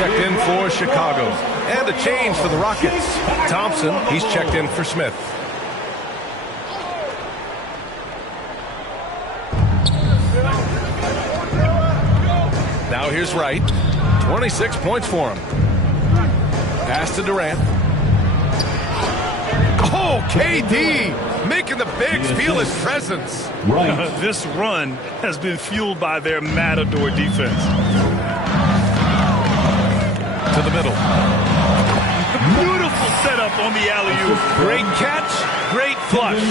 checked in for Chicago. And a change for the Rockets. Thompson, he's checked in for Smith. Now here's Wright. 26 points for him. Pass to Durant. Oh, KD making the Bigs feel his presence. Right. This run has been fueled by their matador defense. To the middle. Beautiful setup on the alley-oop. Great catch, great flush.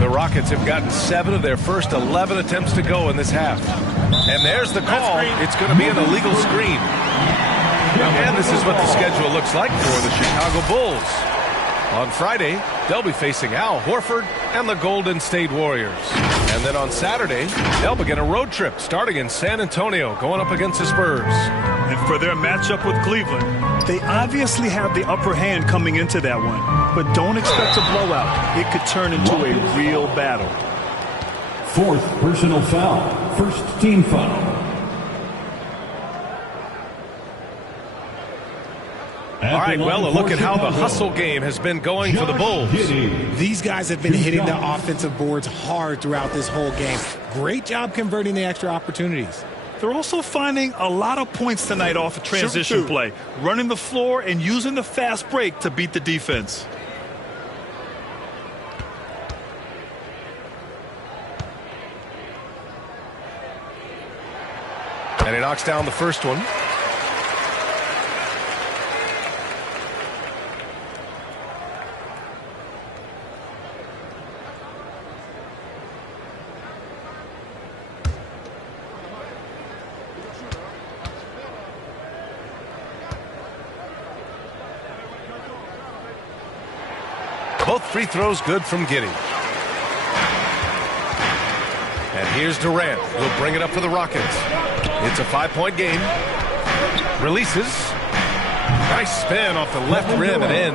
The Rockets have gotten 7 of their first 11 attempts to go in this half. And there's the call. It's going to be an illegal screen. And this is what the schedule looks like for the Chicago Bulls. On Friday, they'll be facing Al Horford and the Golden State Warriors. And then on Saturday, they'll begin a road trip starting in San Antonio, going up against the Spurs. And for their matchup with Cleveland, they obviously have the upper hand coming into that one. But don't expect a blowout. It could turn into a real battle. 4th personal foul. First team foul. All right, well, a look at how the hustle game has been going for the Bulls. These guys have been hitting the offensive boards hard throughout this whole game. Great job converting the extra opportunities. They're also finding a lot of points tonight off of transition play, running the floor and using the fast break to beat the defense. And he knocks down the first one. Both free throws good from Giddey. And here's Durant. He'll bring it up for the Rockets. It's a 5-point game. Releases. Nice spin off the left rim and in.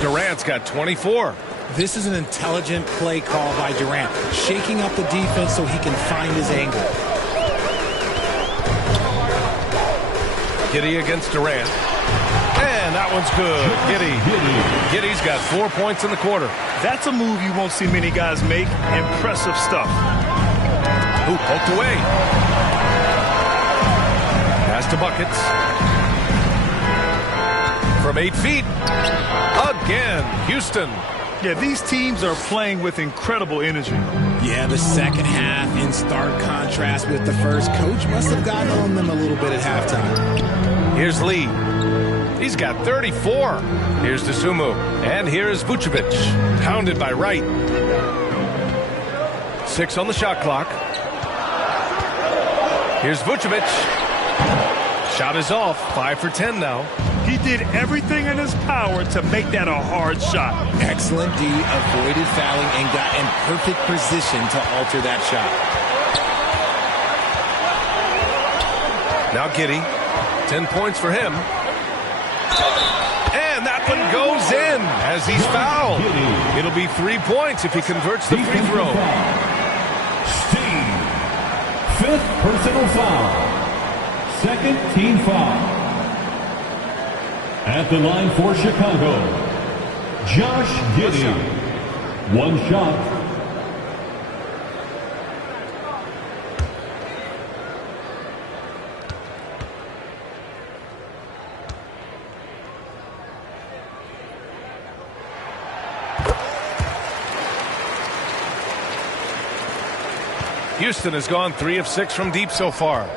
Durant's got 24. This is an intelligent play call by Durant, shaking up the defense so he can find his angle. Giddey against Durant. And that one's good. Giddey's got 4 points in the quarter. That's a move you won't see many guys make. Impressive stuff. Ooh, poked away. Pass to Buckets. From 8 feet. Again, Houston. Yeah, these teams are playing with incredible energy. Yeah, the second half in stark contrast with the first. Coach must have gotten on them a little bit at halftime. Here's Lee. He's got 34. Here's Dosunmu. And here's Vucevic. Pounded by Wright. 6 on the shot clock. Here's Vucevic. Shot is off. 5 for 10 now. He did everything in his power to make that a hard shot. Excellent D, avoided fouling, and got in perfect position to alter that shot. Now Giddey. 10 points for him. And that one goes in as he's fouled. It'll be 3 points if he converts the free throw. Steve. 5th personal foul. 2nd team foul. At the line for Chicago, Josh Giddey. 1 shot. Houston has gone 3 of 6 from deep so far.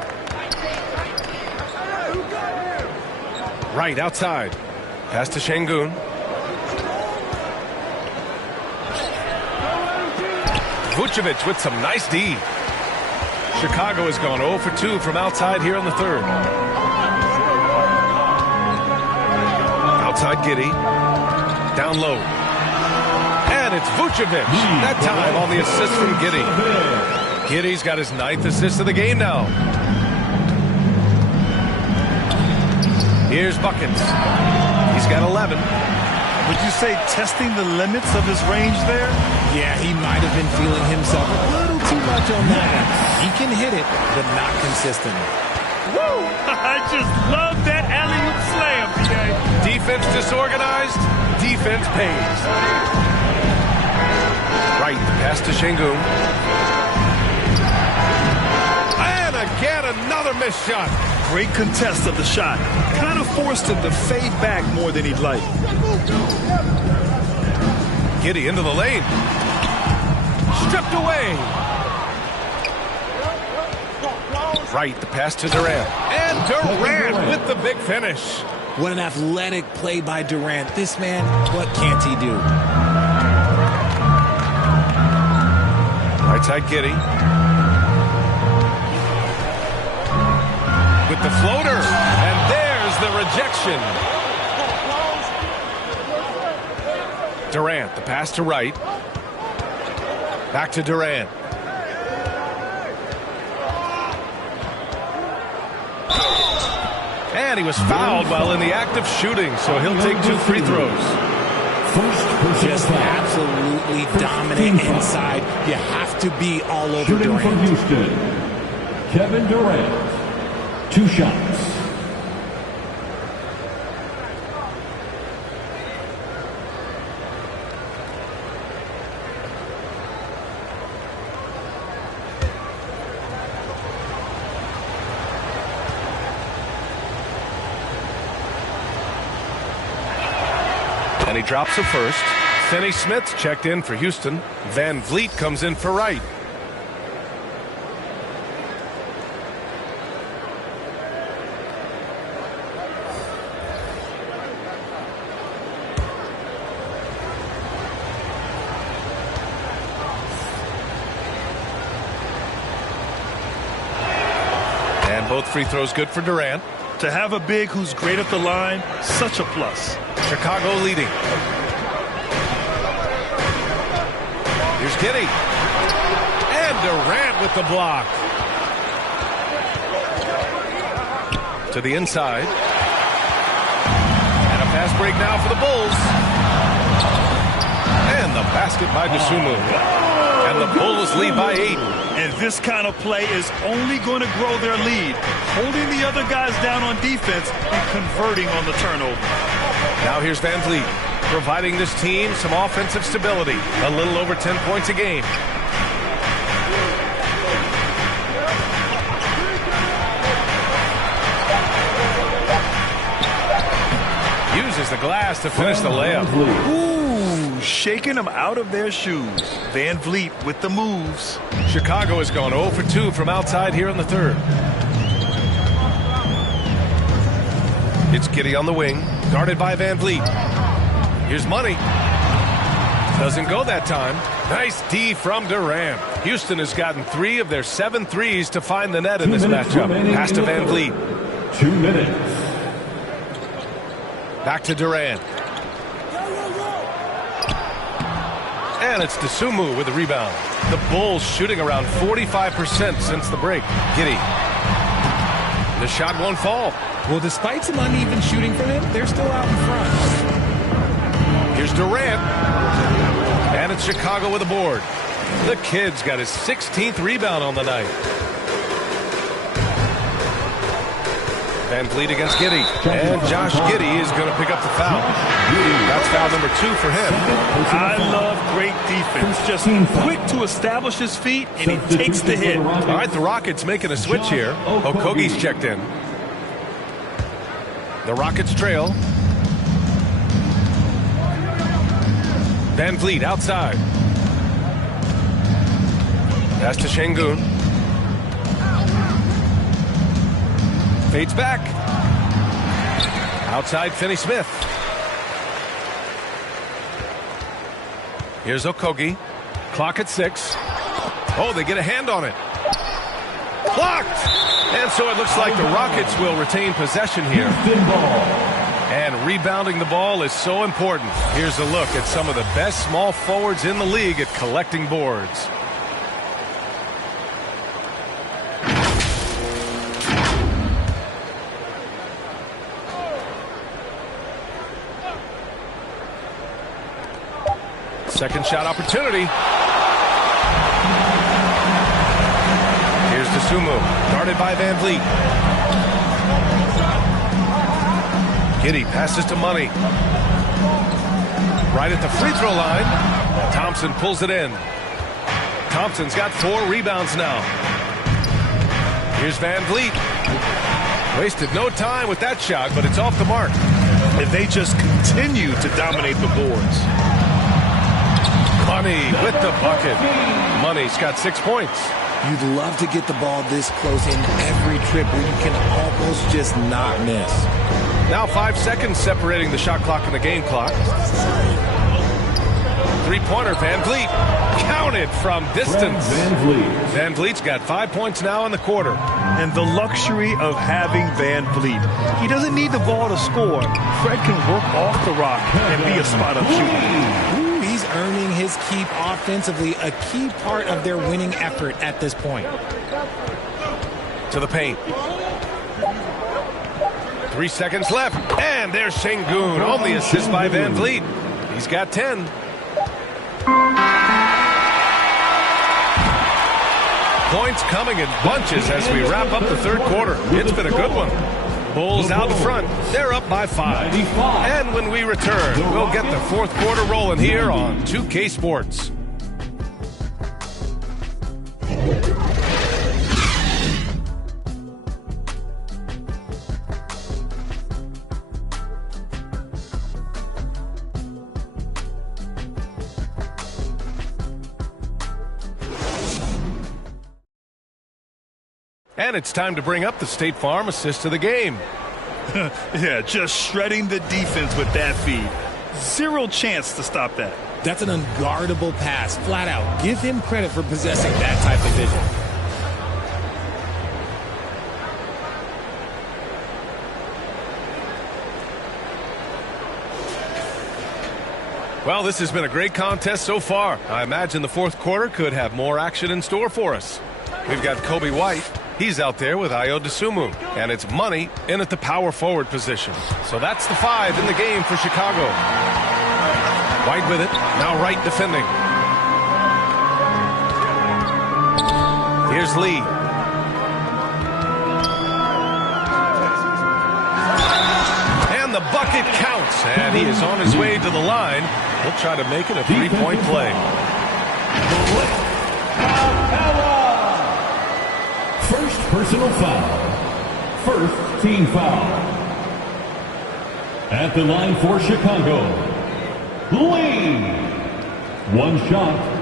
Right outside. Pass to Şengün. Vucevic with some nice D. Chicago has gone 0 for 2 from outside here in the third. Outside Giddey. Down low. And it's Vucevic. That time on the assist from Giddey. Giddey's got his 9th assist of the game now. Here's Buckets. He's got 11. Would you say testing the limits of his range there? Yeah, he might have been feeling himself a little too much on that one. He can hit it, but not consistently. Woo! I just love that alley-oop slam, PA. Defense disorganized, defense pays. Right, the pass to Şengün. And again, another missed shot. Great contest of the shot. Kind of forced him to fade back more than he'd like. Giddey into the lane. Stripped away. Right, the pass to Durant. And Durant with the big finish. What an athletic play by Durant. This man, what can't he do? Right side Giddey. With the floater. And there's the rejection. Durant, the pass to Wright. Back to Durant. And he was fouled while in the act of shooting, so he'll take 2 free throws. Just absolutely dominant inside. You have to be all over Shooting from Durant. Houston, Kevin Durant. 2 shots. And he drops the first. Finney Smith checked in for Houston. Van Vliet comes in for Wright. And both free throws good for Durant. To have a big who's great at the line, such a plus. Chicago leading. Here's Giddey. And Durant with the block. To the inside. And a fast break now for the Bulls. And the basket by Dosunmu. And the Bulls lead by 8. And this kind of play is only going to grow their lead. Holding the other guys down on defense and converting on the turnover. Now here's Van Vliet, providing this team some offensive stability. A little over 10 points a game. Uses the glass to finish the layup. Ooh, shaking them out of their shoes. Van Vliet with the moves. Chicago has gone 0 for 2 from outside here in the third. It's Giddey on the wing, guarded by Van Vliet. Here's Money. Doesn't go that time. Nice D from Durant. Houston has gotten 3 of their 7 threes to find the net in this matchup. Pass to Van Vliet. 2 minutes. Back to Durant. And it's Dosunmu with the rebound. The Bulls shooting around 45% since the break. Giddey. The shot won't fall. Well, despite some uneven shooting from him, they're still out in front. Here's Durant. And it's Chicago with a board. The kid's got his 16th rebound on the night. Van Vliet against Giddey. And Josh Giddey is going to pick up the foul. That's foul number 2 for him. I love great defense. Just quick to establish his feet, and he takes the hit. All right, the Rockets making a switch here. Okogie's checked in. The Rockets trail. Van Vliet outside. Pass to Şengün. Fades back. Outside Finney Smith. Here's Okogie. Clock at 6. Oh, they get a hand on it. Blocked! And so it looks like the Rockets will retain possession here. And rebounding the ball is so important. Here's a look at some of the best small forwards in the league at collecting boards. Second shot opportunity. Here's Sumu, guarded by Van Vliet. Giddey passes to Money. Right at the free throw line. Thompson pulls it in. Thompson's got 4 rebounds now. Here's Van Vliet. Wasted no time with that shot, but it's off the mark. And they just continue to dominate the boards. Money with the bucket. Money's got 6 points. You'd love to get the ball this close in every trip where you can almost just not miss. Now 5 seconds separating the shot clock and the game clock. Three-pointer, Van Vliet. Counted from distance. Van Vliet's got 5 points now in the quarter. And the luxury of having Van Vliet. He doesn't need the ball to score. Fred can work off the rock and be a spot-up shooter. Ooh, he's earning his keep offensively, a key part of their winning effort at this point. To the paint. 3 seconds left. And there's Sengun on the assist by Van Vliet. He's got 10. Points coming in bunches as we wrap up the third quarter. It's been a good one. Bulls out in front. They're up by 5. And when we return, we'll get the fourth quarter rolling here on 2K Sports. And it's time to bring up the State Farm assist of the game. Yeah, just shredding the defense with that feed. Zero chance to stop that. That's an unguardable pass, flat out. Give him credit for possessing that type of vision. Well, this has been a great contest so far. I imagine the fourth quarter could have more action in store for us. We've got Kobe White. He's out there with Ayo Dosunmu. And it's Money in at the power forward position. So that's the 5 in the game for Chicago. White with it. Now Wright defending. Here's Lee. And the bucket counts. And he is on his way to the line. He'll try to make it a 3-point play. First personal foul. First team foul. At the line for Chicago, Lee. One shot.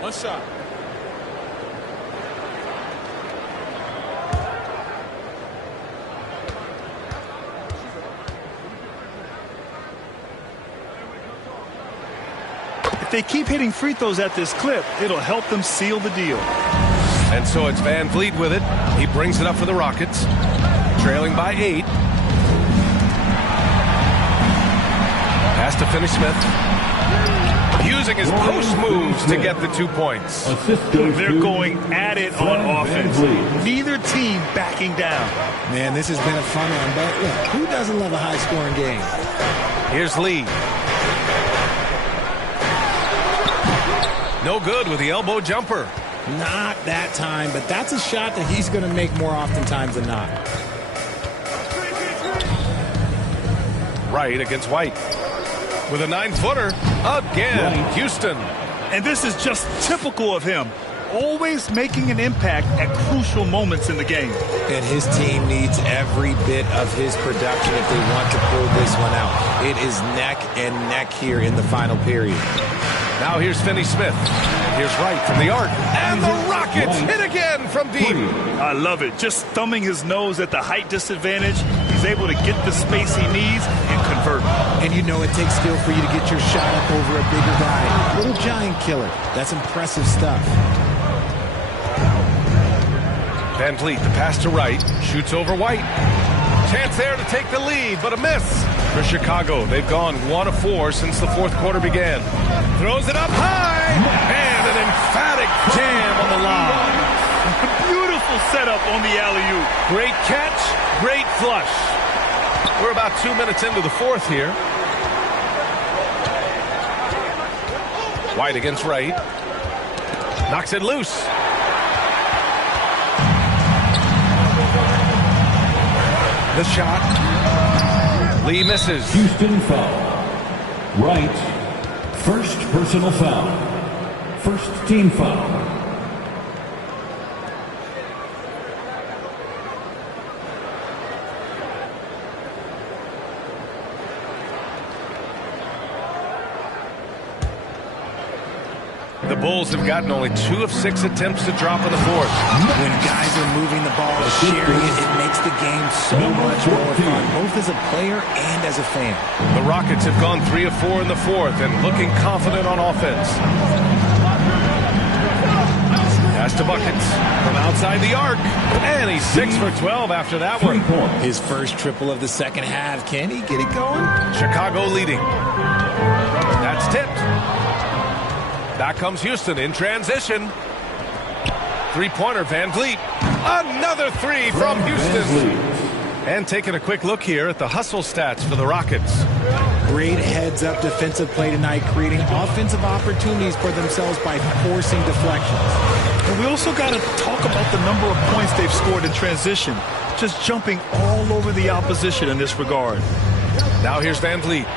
One shot. If they keep hitting free throws at this clip, it'll help them seal the deal. And so it's Van Vliet with it. He brings it up for the Rockets. Trailing by 8. Pass to Finney-Smith. Using his post moves to get the 2 points. They're going at it on offense. Neither team backing down. Man, this has been a fun one, but look, who doesn't love a high-scoring game? Here's Lee. No good with the elbow jumper. Not that time, but that's a shot that he's going to make more oftentimes than not. Right against White. With a 9-footer, again, Houston. And this is just typical of him. always making an impact at crucial moments in the game. And his team needs every bit of his production if they want to pull this one out. It is neck and neck here in the final period. Now here's Finney Smith. And here's Wright from the arc. And the Rockets hit again from deep. I love it. Just thumbing his nose at the height disadvantage. He's able to get the space he needs and convert. And you know it takes skill for you to get your shot up over a bigger guy. Little giant killer. That's impressive stuff. Van Vliet, the pass to Wright. Shoots over White. Chance there to take the lead, but a miss for Chicago. They've gone 1 of 4 since the fourth quarter began. Throws it up high, and an emphatic jam on the line. Beautiful setup on the alley-oop. Great catch, great flush. We're about 2 minutes into the fourth here. White against Wright. Knocks it loose. The shot. Lee misses. Houston foul. Wright, first personal foul. First team foul. The Bulls have gotten only 2 of 6 attempts to drop in the fourth. When guys are moving the ball, sharing it, it makes the game so much more fun, both as a player and as a fan. The Rockets have gone 3 of 4 in the fourth and looking confident on offense. Pass to Buckets from outside the arc, and he's 6 for 12 after that one. His first triple of the second half. Can he get it going? Chicago leading. That's tipped. Back comes Houston in transition. Three-pointer, Van Vliet. Another 3 from Houston. And taking a quick look here at the hustle stats for the Rockets. Great heads-up defensive play tonight, creating offensive opportunities for themselves by forcing deflections. And we also got to talk about the number of points they've scored in transition. Just jumping all over the opposition in this regard. Now here's Van Vliet.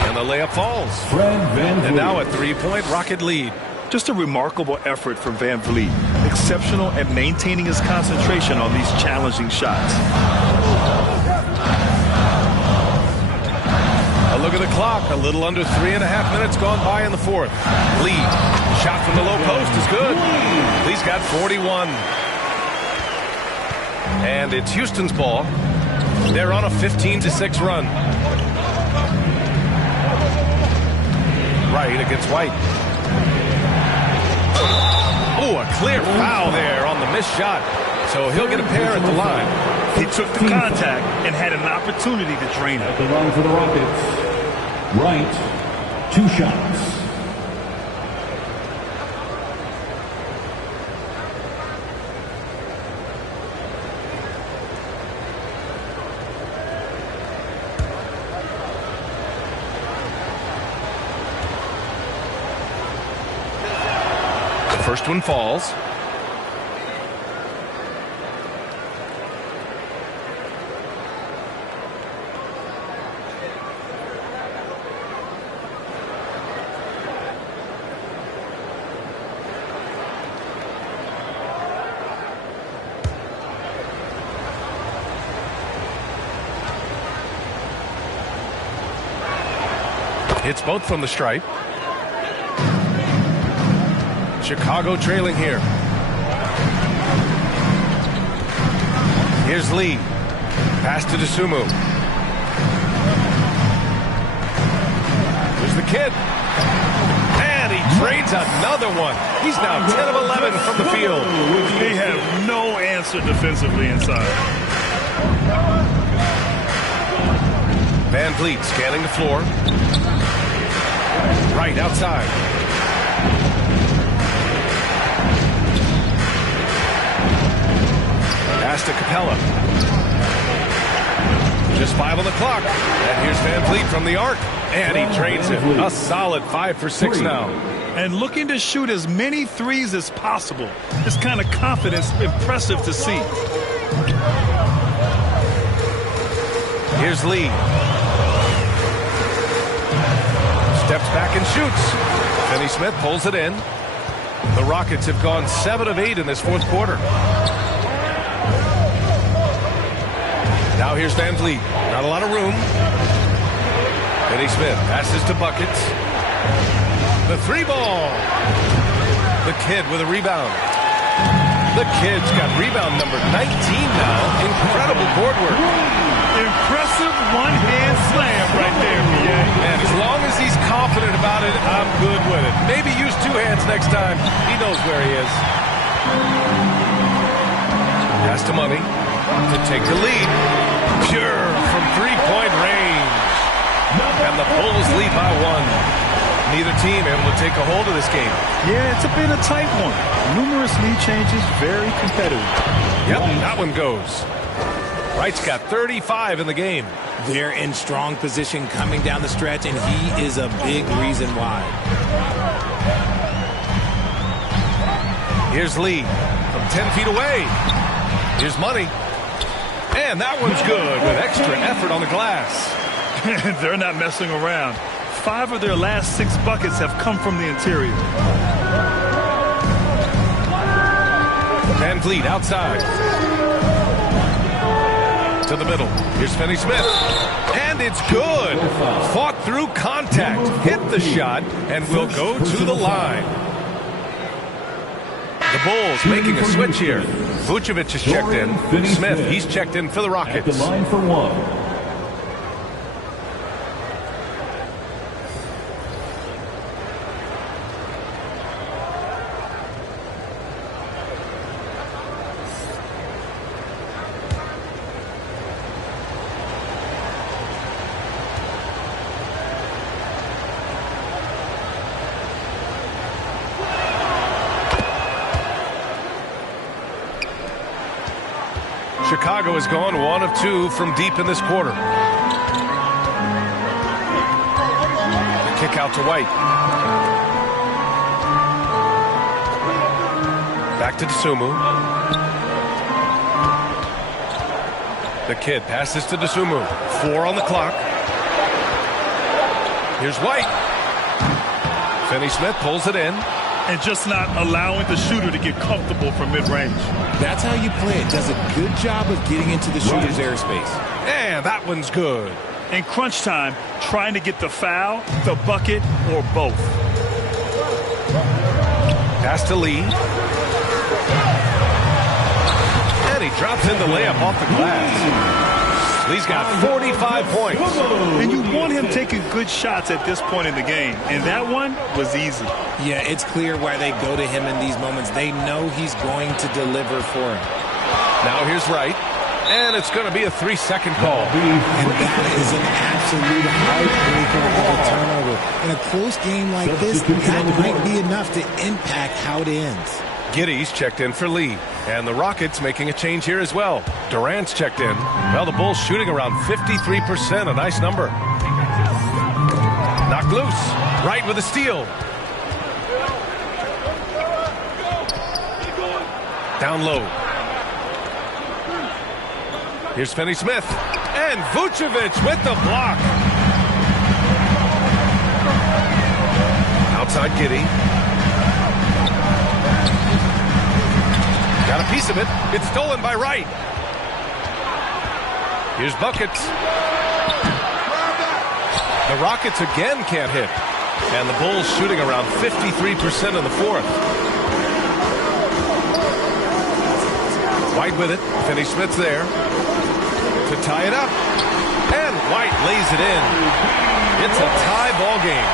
And the layup falls. And now a 3-point Rocket lead. Just a remarkable effort from Van Vliet. Exceptional at maintaining his concentration on these challenging shots. A look at the clock. A little under 3.5 minutes gone by in the fourth. Lee. Shot from the low post is good. Lee's got 41. And it's Houston's ball. They're on a 15-6 run. Right against White. Oh, a clear foul there on the missed shot. So he'll get a pair at the line. He took the contact and had an opportunity to drain it. At the line for the Rockets. Wright, 2 shots. First one falls. Hits both from the stripe. Chicago trailing here. Here's Lee. Pass to Dosunmu. Here's the kid. And he trades another one. He's now 10 of 11 from the field. They have no answer defensively inside. Van Vliet scanning the floor. Right outside. Pass to Capella. Just 5 on the clock. And here's Van Vliet from the arc. And he drains it. A solid 5 for 6 now. And looking to shoot as many threes as possible. This kind of confidence, impressive to see. Here's Lee. Steps back and shoots. Finney Smith pulls it in. The Rockets have gone 7 of 8 in this fourth quarter. Now here's Van Vliet. Not a lot of room. Finney Smith passes to Buckets. The 3-ball. The Kid with a rebound. The Kid's got rebound number 19 now. Incredible board work. Impressive one-hand slam right there, PA. And as long as he's confident about it, I'm good with it. Maybe use 2 hands next time. He knows where he is. Pass to Money to take the lead. Pure from 3-point range. And the Bulls lead by 1. Neither team able to take a hold of this game. Yeah, it's been a tight one. Numerous lead changes, very competitive. Yep, that one goes. Wright's got 35 in the game. They're in strong position coming down the stretch, and he is a big reason why. Here's Lee from 10 feet away. Here's Money. And that one's good with extra effort on the glass. They're not messing around. 5 of their last 6 buckets have come from the interior. Van Vliet outside. To the middle. Here's Finney Smith. And it's good. Fought through contact. Hit the shot and will go to the line. The Bulls making a switch here. Vucevic is checked in. Smith, he's checked in for the Rockets. At the line for 1. Chicago has gone 1 of 2 from deep in this quarter. The kick out to White. Back to Dosunmu. The Kid passes to Dosunmu. 4 on the clock. Here's White. Finney Smith pulls it in. And just not allowing the shooter to get comfortable from mid-range. That's how you play it. Does a good job of getting into the shooter's airspace. And that one's good. In crunch time, trying to get the foul, the bucket, or both. Pass to Lee. And he drops in the layup off the glass. Lee's got 45 points. And you want him taking good shots at this point in the game. And that one was easy. Yeah, it's clear why they go to him in these moments. They know he's going to deliver for him. Now here's Wright. And it's going to be a 3-second call. And that is an absolute heartbreaker of a turnover. In a close game like this, that might be enough to impact how it ends. Giddey's checked in for Lee. And the Rockets making a change here as well. Durant's checked in. Well, the Bulls shooting around 53%. A nice number. Knocked loose. Wright with a steal. Down low. Here's Finney Smith. And Vucevic with the block. Outside Giddey. Got a piece of it. It's stolen by Wright. Here's Buckets. The Rockets again can't hit. And the Bulls shooting around 53% in the fourth. White with it. Finney Smith's there to tie it up. And White lays it in. It's a tie ball game.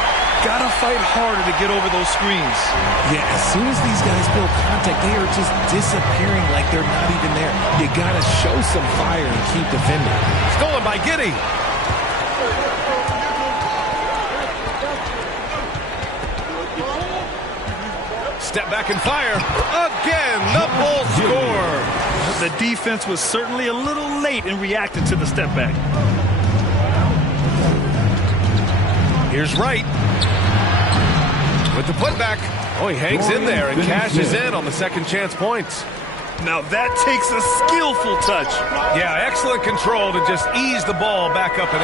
Gotta fight harder to get over those screens. Yeah, as soon as these guys feel contact, they are just disappearing like they're not even there. You gotta show some fire and keep defending. Stolen by Giddey. Step back and fire. Again, the Bulls score. The defense was certainly a little late in reacting to the step back. Here's Wright. With the putback. Oh, he hangs in there and cashes in on the second chance points. Now that takes a skillful touch. Yeah, excellent control to just ease the ball back up and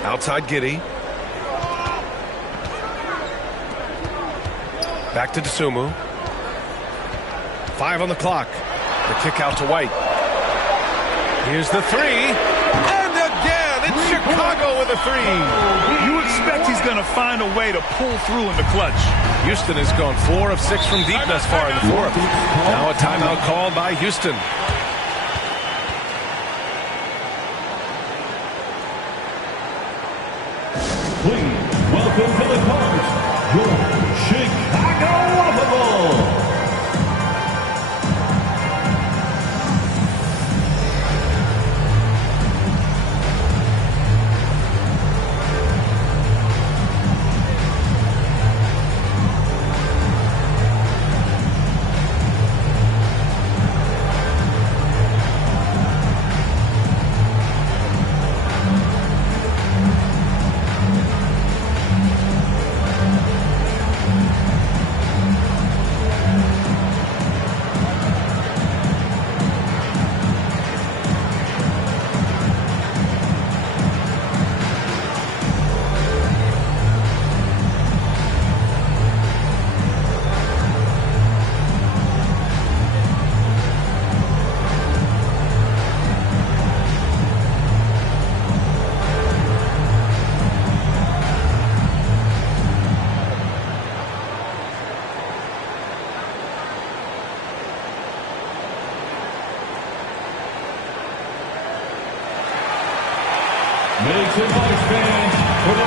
in. Outside Giddey. Back to Dosunmu. 5 on the clock. The kick out to White. Here's the three. And again, it's Chicago with a three. You expect he's going to find a way to pull through in the clutch. Houston has gone 4 of 6 from deep thus far in the fourth. Now a timeout called by Houston. Please welcome to the court, your Chicago Waffle.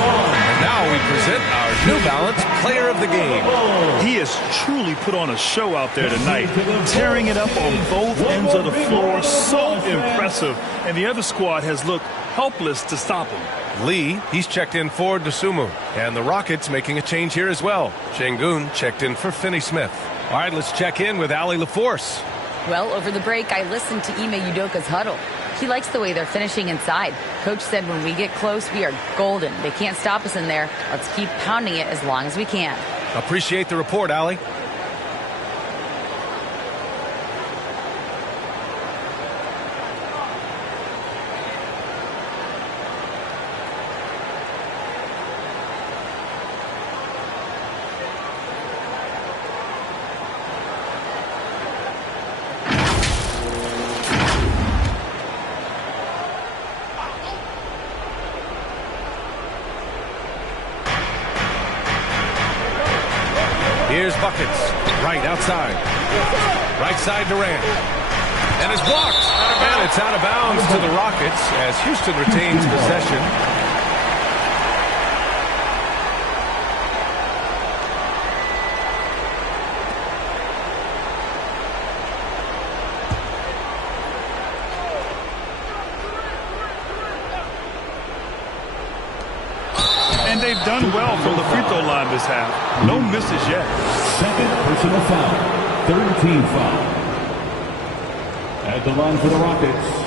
And now we present our New Balance Player of the Game. He has truly put on a show out there tonight, tearing it up on both ends of the floor. So impressive. And the other squad has looked helpless to stop him. Lee, he's checked in for Dosunmu. And the Rockets making a change here as well. Şengün checked in for Finney-Smith. All right, let's check in with Allie LaForce. Well, over the break, I listened to Ime Udoka's huddle. He likes the way they're finishing inside. Coach said when we get close, we are golden. They can't stop us in there. Let's keep pounding it as long as we can. Appreciate the report, Allie. Here's Buckets, right outside. Right side Durant. And it's blocked. And it's out of bounds to the Rockets as Houston retains possession. And they've done well from the free throw line this half. No misses yet. Second personal foul. Third team foul. At the line for the Rockets.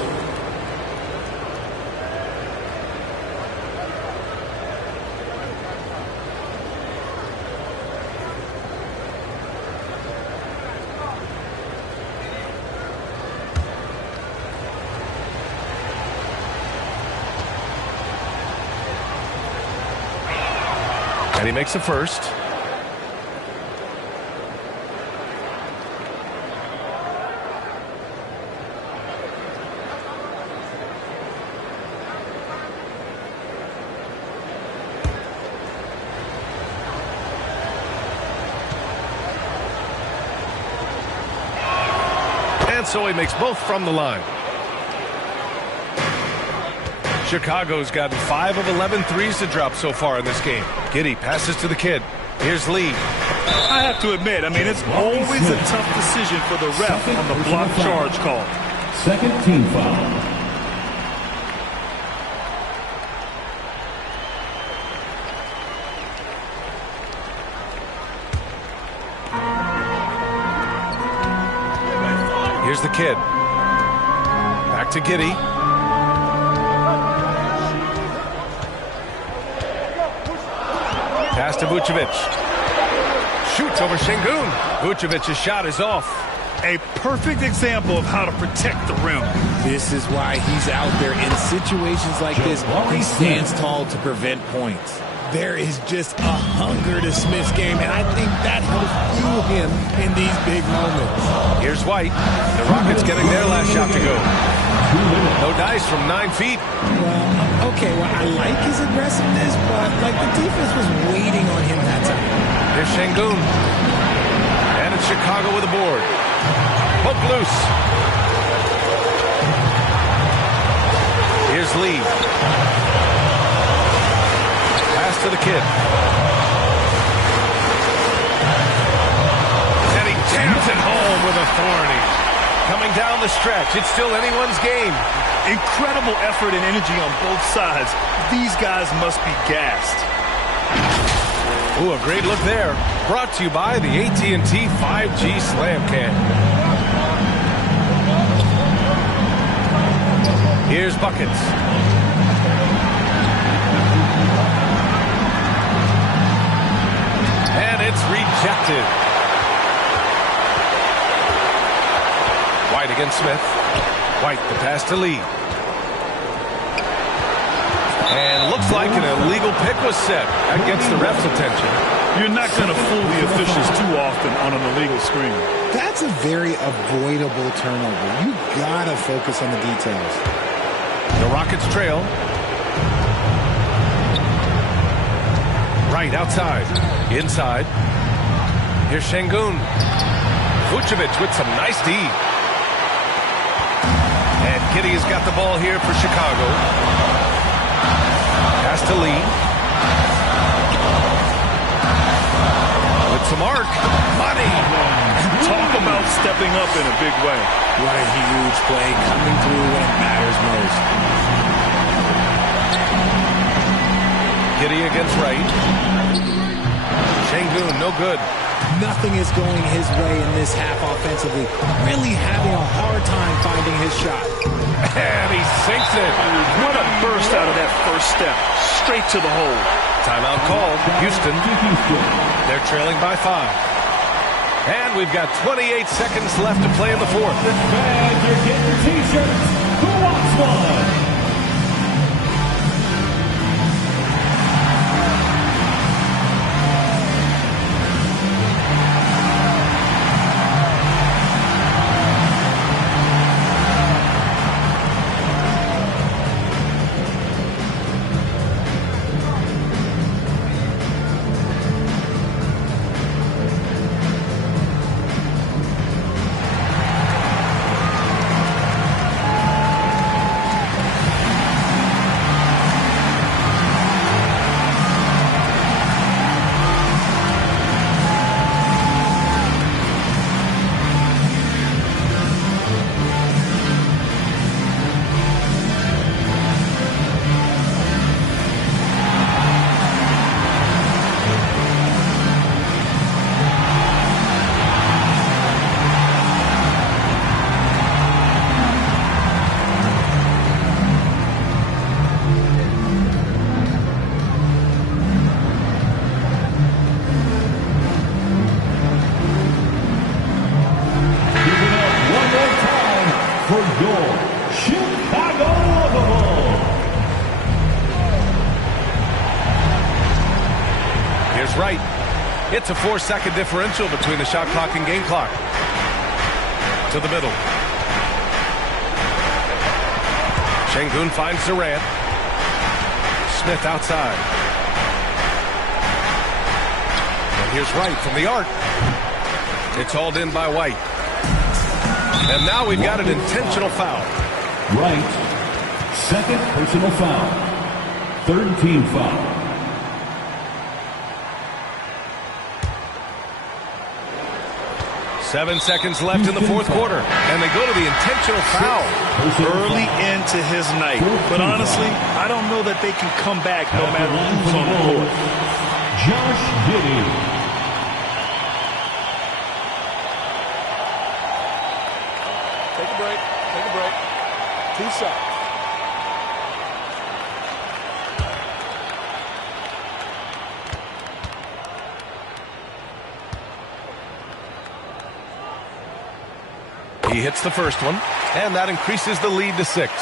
And he makes the first. And so he makes both from the line. Chicago's gotten 5 of 11 threes to drop so far in this game. Giddey passes to the kid. Here's Lee. I have to admit, it's always a tough decision for the ref on the block charge call. Second team foul. Here's the kid. Back to Giddey. Pass to Vucevic. Shoots over Şengün. Vucevic's shot is off. A perfect example of how to protect the rim. This is why he's out there in situations like this. He stands tall to prevent points. There is just a hunger to Smith's game, and I think that helps fuel him in these big moments. Here's White. The Rockets getting their last shot to go. No dice from 9 feet. Well, okay, I like his aggressiveness, but like the defense was waiting on him that time. Here's Şengün. And it's Chicago with a board. Poke loose. Here's Lee. Pass to the kid. And he jams it home with authority. Coming down the stretch, it's still anyone's game. Incredible effort and energy on both sides. These guys must be gassed. Ooh, a great look there. Brought to you by the AT&T 5G Slam Can. Here's Buckets. And it's rejected. White against Smith. White, the pass to Lee. And looks like an illegal pick was set. That gets the ref's attention. You're not going to fool the officials too often on an illegal screen. That's a very avoidable turnover. You gotta focus on the details. The Rockets trail. Right outside. Inside. Here's Şengün. Vucevic with some nice D. And Giddey has got the ball here for Chicago. Pass to Lee. With some arc. Money. Talk about stepping up in a big way. What a huge play coming through when it matters most. Giddey against Wright. Şengün, no good. Nothing is going his way in this half offensively. Really having a hard time finding his shot. And he sinks it. What a burst out of that first step. Straight to the hole. Timeout called. Houston. They're trailing by 5. And we've got 28 seconds left to play in the fourth. Fans are getting your T-shirts. Who wants one? Right. It's a 4-second differential between the shot clock and game clock. To the middle. Şengün finds Durant. Smith outside. And here's Wright from the arc. It's hauled in by White. And now we've got an intentional foul. Wright, second personal foul. Third team foul. 7 seconds left in the fourth quarter, and they go to the intentional foul. Early into his night. But honestly, I don't know that they can come back no matter who's on the court. Josh Giddey. Take a break. Take a break. 2 shots. He hits the first one, and that increases the lead to 6.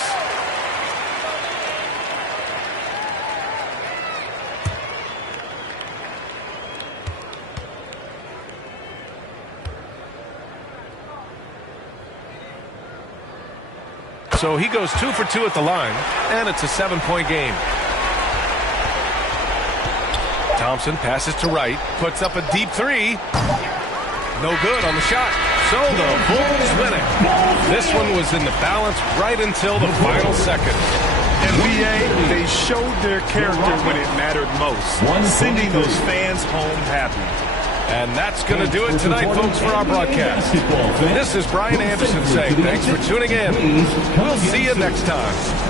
So he goes 2 for 2 at the line, and it's a 7-point game. Thompson passes to Wright, puts up a deep three. No good on the shot. So the Bulls win it. This one was in the balance right until the final second. NBA, they showed their character when it mattered most, sending those fans home happy. And that's going to do it tonight, folks, for our broadcast. This is Brian Anderson saying thanks for tuning in. We'll see you next time.